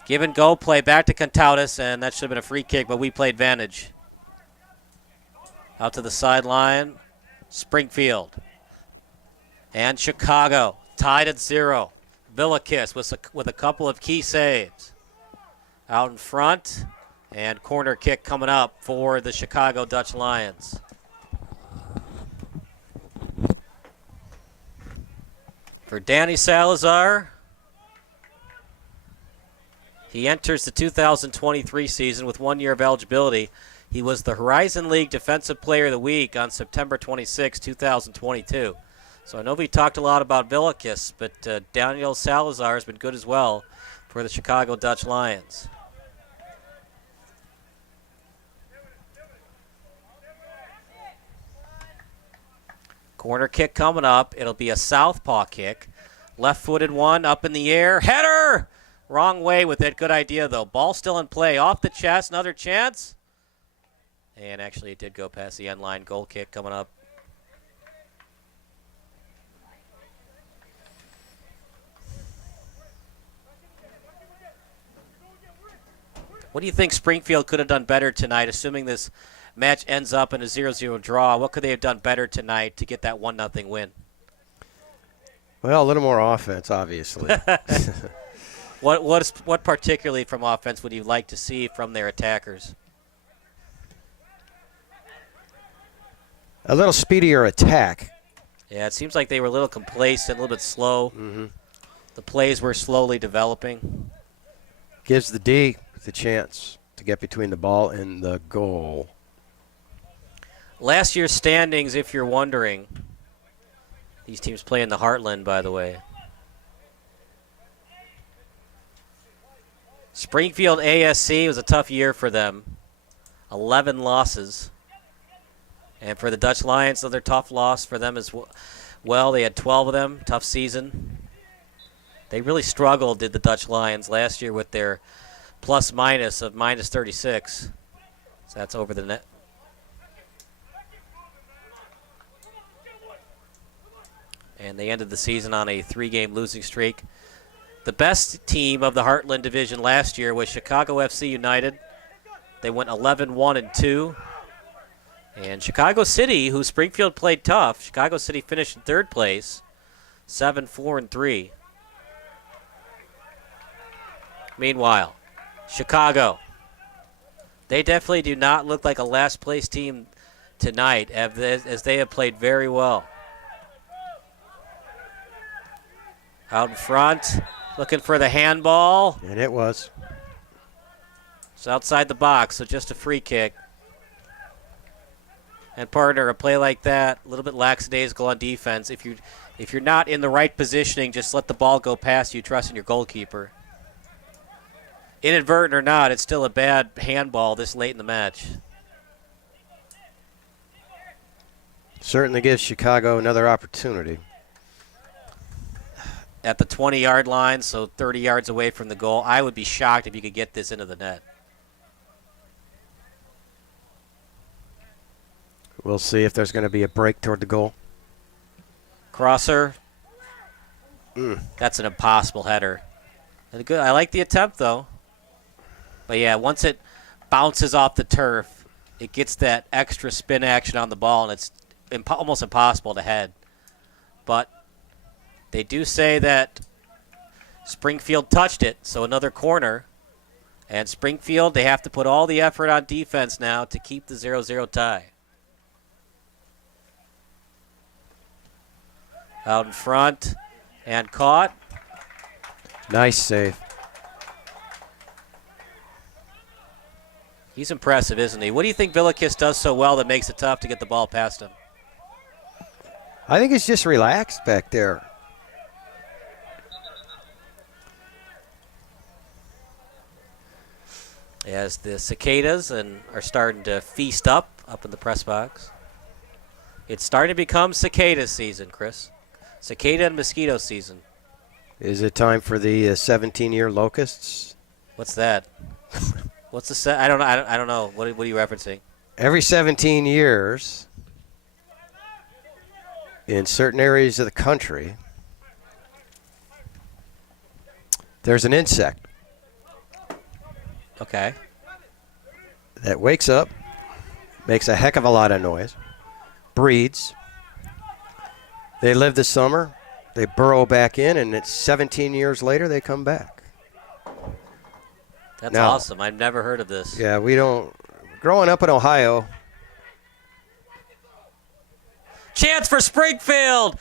Give and go play back to Kostautas, and that should have been a free kick, but we played advantage. Out to the sideline, Springfield. And Chicago, tied at 0. Villakis with a couple of key saves. Out in front. And corner kick coming up for the Chicago Dutch Lions. For Danny Salazar, he enters the 2023 season with 1 year of eligibility. He was the Horizon League Defensive Player of the Week on September 26, 2022. So I know we talked a lot about Villakis, but Daniel Salazar has been good as well for the Chicago Dutch Lions. Corner kick coming up. It'll be a southpaw kick. Left-footed one up in the air. Header! Wrong way with it. Good idea, though. Ball still in play. Off the chest. Another chance. And actually it did go past the end line. Goal kick coming up. What do you think Springfield could have done better tonight, assuming this match ends up in a 0-0 draw? What could they have done better tonight to get that 1-0 win? Well, a little more offense, obviously. What particularly from offense would you like to see from their attackers? A little speedier attack. Yeah, it seems like they were a little complacent, a little bit slow. Mm-hmm. The plays were slowly developing. Gives the D the chance to get between the ball and the goal. Last year's standings, if you're wondering. These teams play in the Heartland, by the way. Springfield ASC was a tough year for them. 11 losses. And for the Dutch Lions, another tough loss for them as well. They had 12 of them. Tough season. They really struggled, did the Dutch Lions, last year with their plus-minus of minus 36. So that's over the net. And they ended the season on a 3-game losing streak. The best team of the Heartland Division last year was Chicago FC United. They went 11-1-2. And Chicago City, who Springfield played tough, Chicago City finished in third place, 7-4-3. Meanwhile, Chicago, they definitely do not look like a last-place team tonight, as they have played very well. Out in front, looking for the handball. And it was. It's outside the box, so just a free kick. And partner, a play like that, a little bit lackadaisical on defense. If you're not in the right positioning, just let the ball go past you, trusting your goalkeeper. Inadvertent or not, it's still a bad handball this late in the match. Certainly gives Chicago another opportunity. At the 20-yard line, so 30 yards away from the goal. I would be shocked if you could get this into the net. We'll see if there's going to be a break toward the goal. Crosser. That's an impossible header. And good. I like the attempt, though. But, yeah, once it bounces off the turf, it gets that extra spin action on the ball, and it's almost impossible to head. But they do say that Springfield touched it, so another corner. And Springfield, they have to put all the effort on defense now to keep the 0-0 tie. Out in front and caught. Nice save. He's impressive, isn't he? What do you think Villikis does so well that makes it tough to get the ball past him? I think he's just relaxed back there. As the cicadas are starting to feast up in the press box. It's starting to become cicada season, Chris. Cicada and mosquito season. Is it time for the 17-year locusts? What's that? What's the I don't know. What are you referencing? Every 17 years, in certain areas of the country, there's an insect. Okay. That wakes up, makes a heck of a lot of noise, breeds. They live the summer, they burrow back in, and it's 17 years later they come back. That's now, awesome. I've never heard of this. Yeah, we don't. Growing up in Ohio. Chance for Springfield,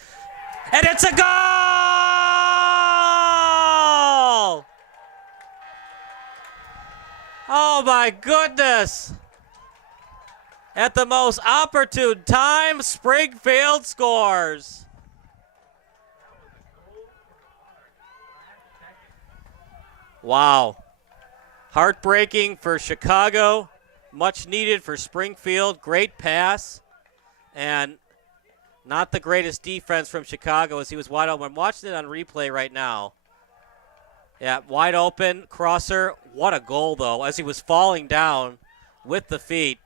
and it's a goal! Oh, my goodness. At the most opportune time, Springfield scores. Wow. Heartbreaking for Chicago. Much needed for Springfield. Great pass. And not the greatest defense from Chicago as he was wide open. I'm watching it on replay right now. Yeah, wide open, crosser. What a goal, though. As he was falling down with the feet,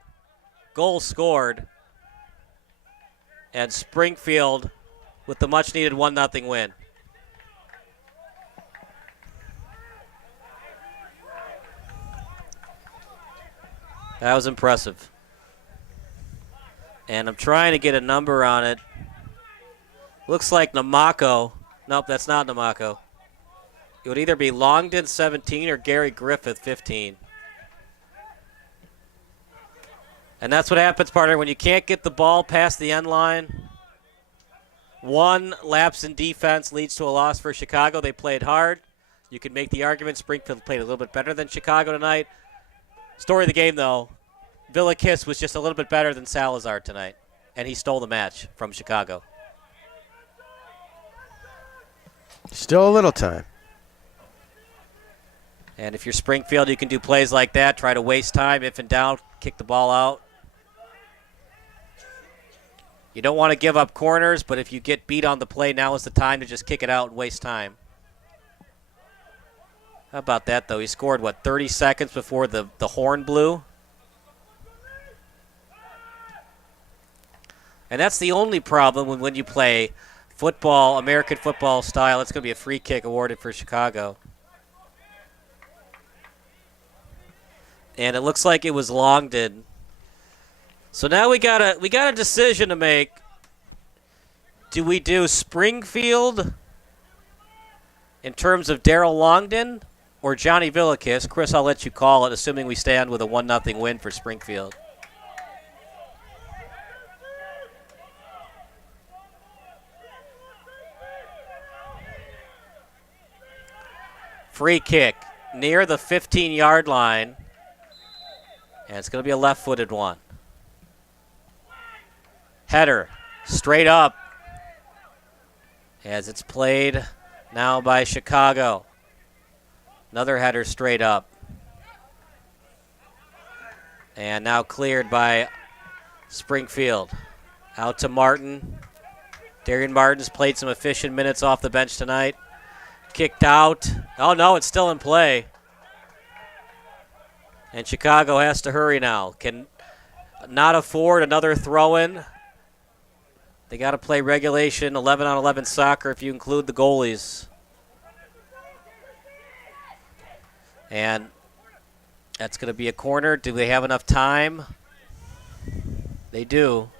goal scored. And Springfield with the much-needed 1-0 win. That was impressive. And I'm trying to get a number on it. Looks like Namako. Nope, that's not Namako. It would either be Longden, 17, or Gary Griffith, 15. And that's what happens, partner, when you can't get the ball past the end line. One lapse in defense leads to a loss for Chicago. They played hard. You can make the argument Springfield played a little bit better than Chicago tonight. Story of the game, though, Villikis was just a little bit better than Salazar tonight, and he stole the match from Chicago. Still a little time. And if you're Springfield, you can do plays like that, try to waste time. If in doubt, kick the ball out. You don't want to give up corners, but if you get beat on the play, now is the time to just kick it out and waste time. How about that, though? He scored, 30 seconds before the horn blew? And that's the only problem when you play football, American football style. It's going to be a free kick awarded for Chicago. And it looks like it was Longden. So now we got a decision to make. Do we do Springfield in terms of Daryl Longden or Johnny Villikis? Chris, I'll let you call it, assuming we stand with a 1-0 win for Springfield. Free kick near the 15-yard line. And it's going to be a left-footed one. Header straight up as it's played now by Chicago. Another header straight up. And now cleared by Springfield. Out to Martin. Darian Martin's played some efficient minutes off the bench tonight. Kicked out. Oh, no, it's still in play. And Chicago has to hurry now. Can not afford another throw-in. They got to play regulation 11-on-11 soccer if you include the goalies. And that's going to be a corner. Do they have enough time? They do.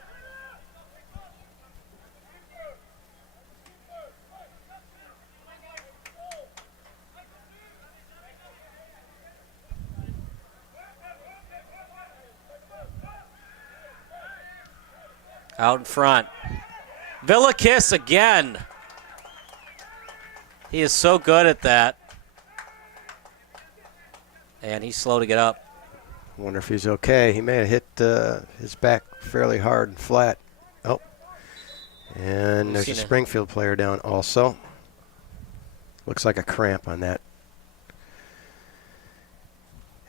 Out in front. Villikis again. He is so good at that. And he's slow to get up. Wonder if he's okay. He may have hit his back fairly hard and flat. Oh. And there's a Springfield player down also. Looks like a cramp on that.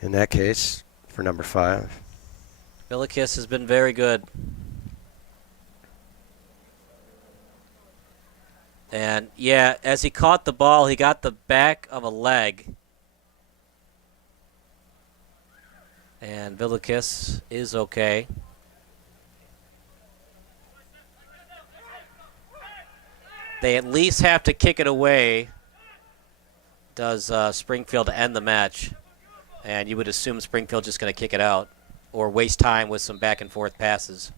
In that case, for number 5. Villikis has been very good. And, yeah, as he caught the ball, he got the back of a leg. And Villikis is okay. They at least have to kick it away, does Springfield, to end the match. And you would assume Springfield's just going to kick it out or waste time with some back-and-forth passes.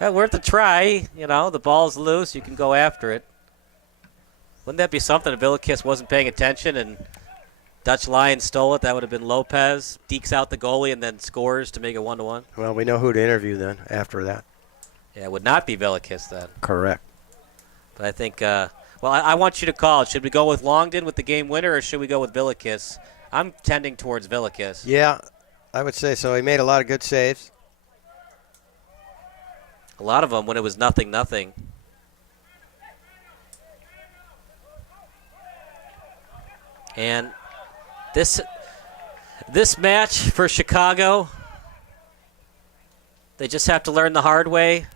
Well, worth a try. You know, the ball's loose. You can go after it. Wouldn't that be something if Villikis wasn't paying attention and Dutch Lion stole it? That would have been Lopez. Dekes out the goalie and then scores to make it 1-1. Well, we know who to interview then after that. Yeah, it would not be Villikis then. Correct. But I think, I want you to call. Should we go with Longden with the game winner or should we go with Villikis? I'm tending towards Villikis. Yeah, I would say so. He made a lot of good saves. A lot of them when it was 0-0. And this match for Chicago, they just have to learn the hard way.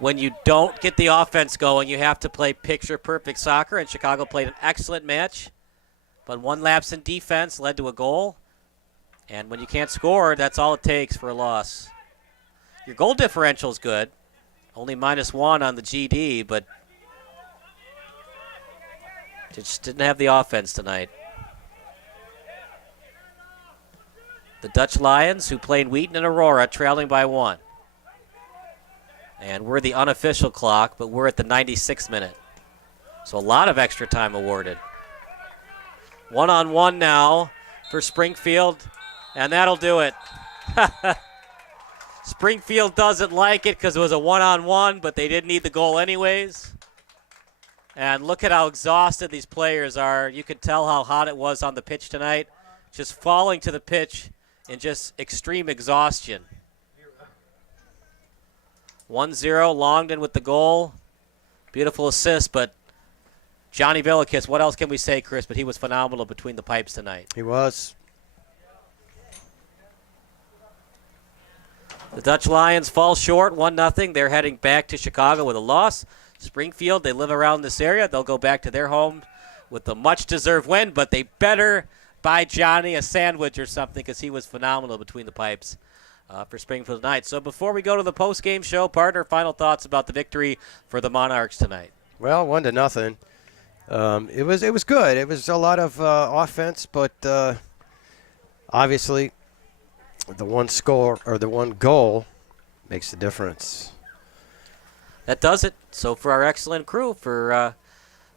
When you don't get the offense going, you have to play picture-perfect soccer, and Chicago played an excellent match. But one lapse in defense led to a goal. And when you can't score, that's all it takes for a loss. Your goal differential is good. Only -1 on the GD, but just didn't have the offense tonight. The Dutch Lions, who played Wheaton and Aurora, trailing by 1. And we're the unofficial clock, but we're at the 96th minute. So a lot of extra time awarded. 1-on-1 now for Springfield, and that'll do it. Springfield doesn't like it because it was a 1-on-1, but they didn't need the goal anyways. And look at how exhausted these players are. You can tell how hot it was on the pitch tonight. Just falling to the pitch in just extreme exhaustion. 1-0, Longden with the goal. Beautiful assist, but Johnny Villikis, what else can we say, Chris? But he was phenomenal between the pipes tonight. He was. The Dutch Lions fall short, 1-0. They're heading back to Chicago with a loss. Springfield, they live around this area. They'll go back to their home with a much-deserved win, but they better buy Johnny a sandwich or something because he was phenomenal between the pipes for Springfield tonight. So before we go to the post-game show, partner, final thoughts about the victory for the Monarchs tonight. Well, 1-0. It was good. It was a lot of offense, but obviously the one score or the one goal makes the difference. That does it. So for our excellent crew, for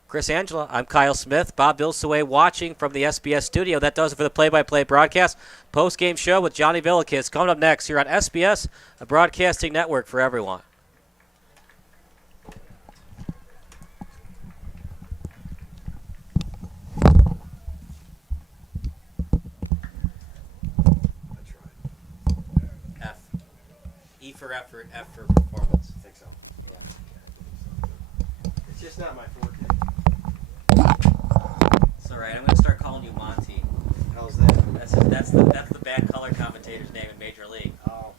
Chris Angela, I'm Kyle Smith, Bob Vilsaway watching from the SBS studio. That does it for the play-by-play broadcast. Post-game show with Johnny Villikis coming up next here on SBS, a broadcasting network for everyone. F. E for effort, F for performance. I think so. Yeah. It's just not my forte. It's all right. I'm going to start calling you Monty. How's that? That's the bad color commentator's name in Major League. Oh.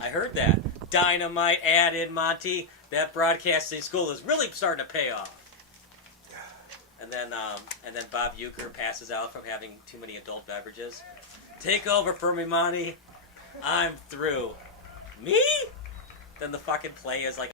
I heard that. Dynamite added, Monty. That broadcasting school is really starting to pay off. And then Bob Euchre passes out from having too many adult beverages. Take over for me, Monty. I'm through. Me? Then the fucking play is like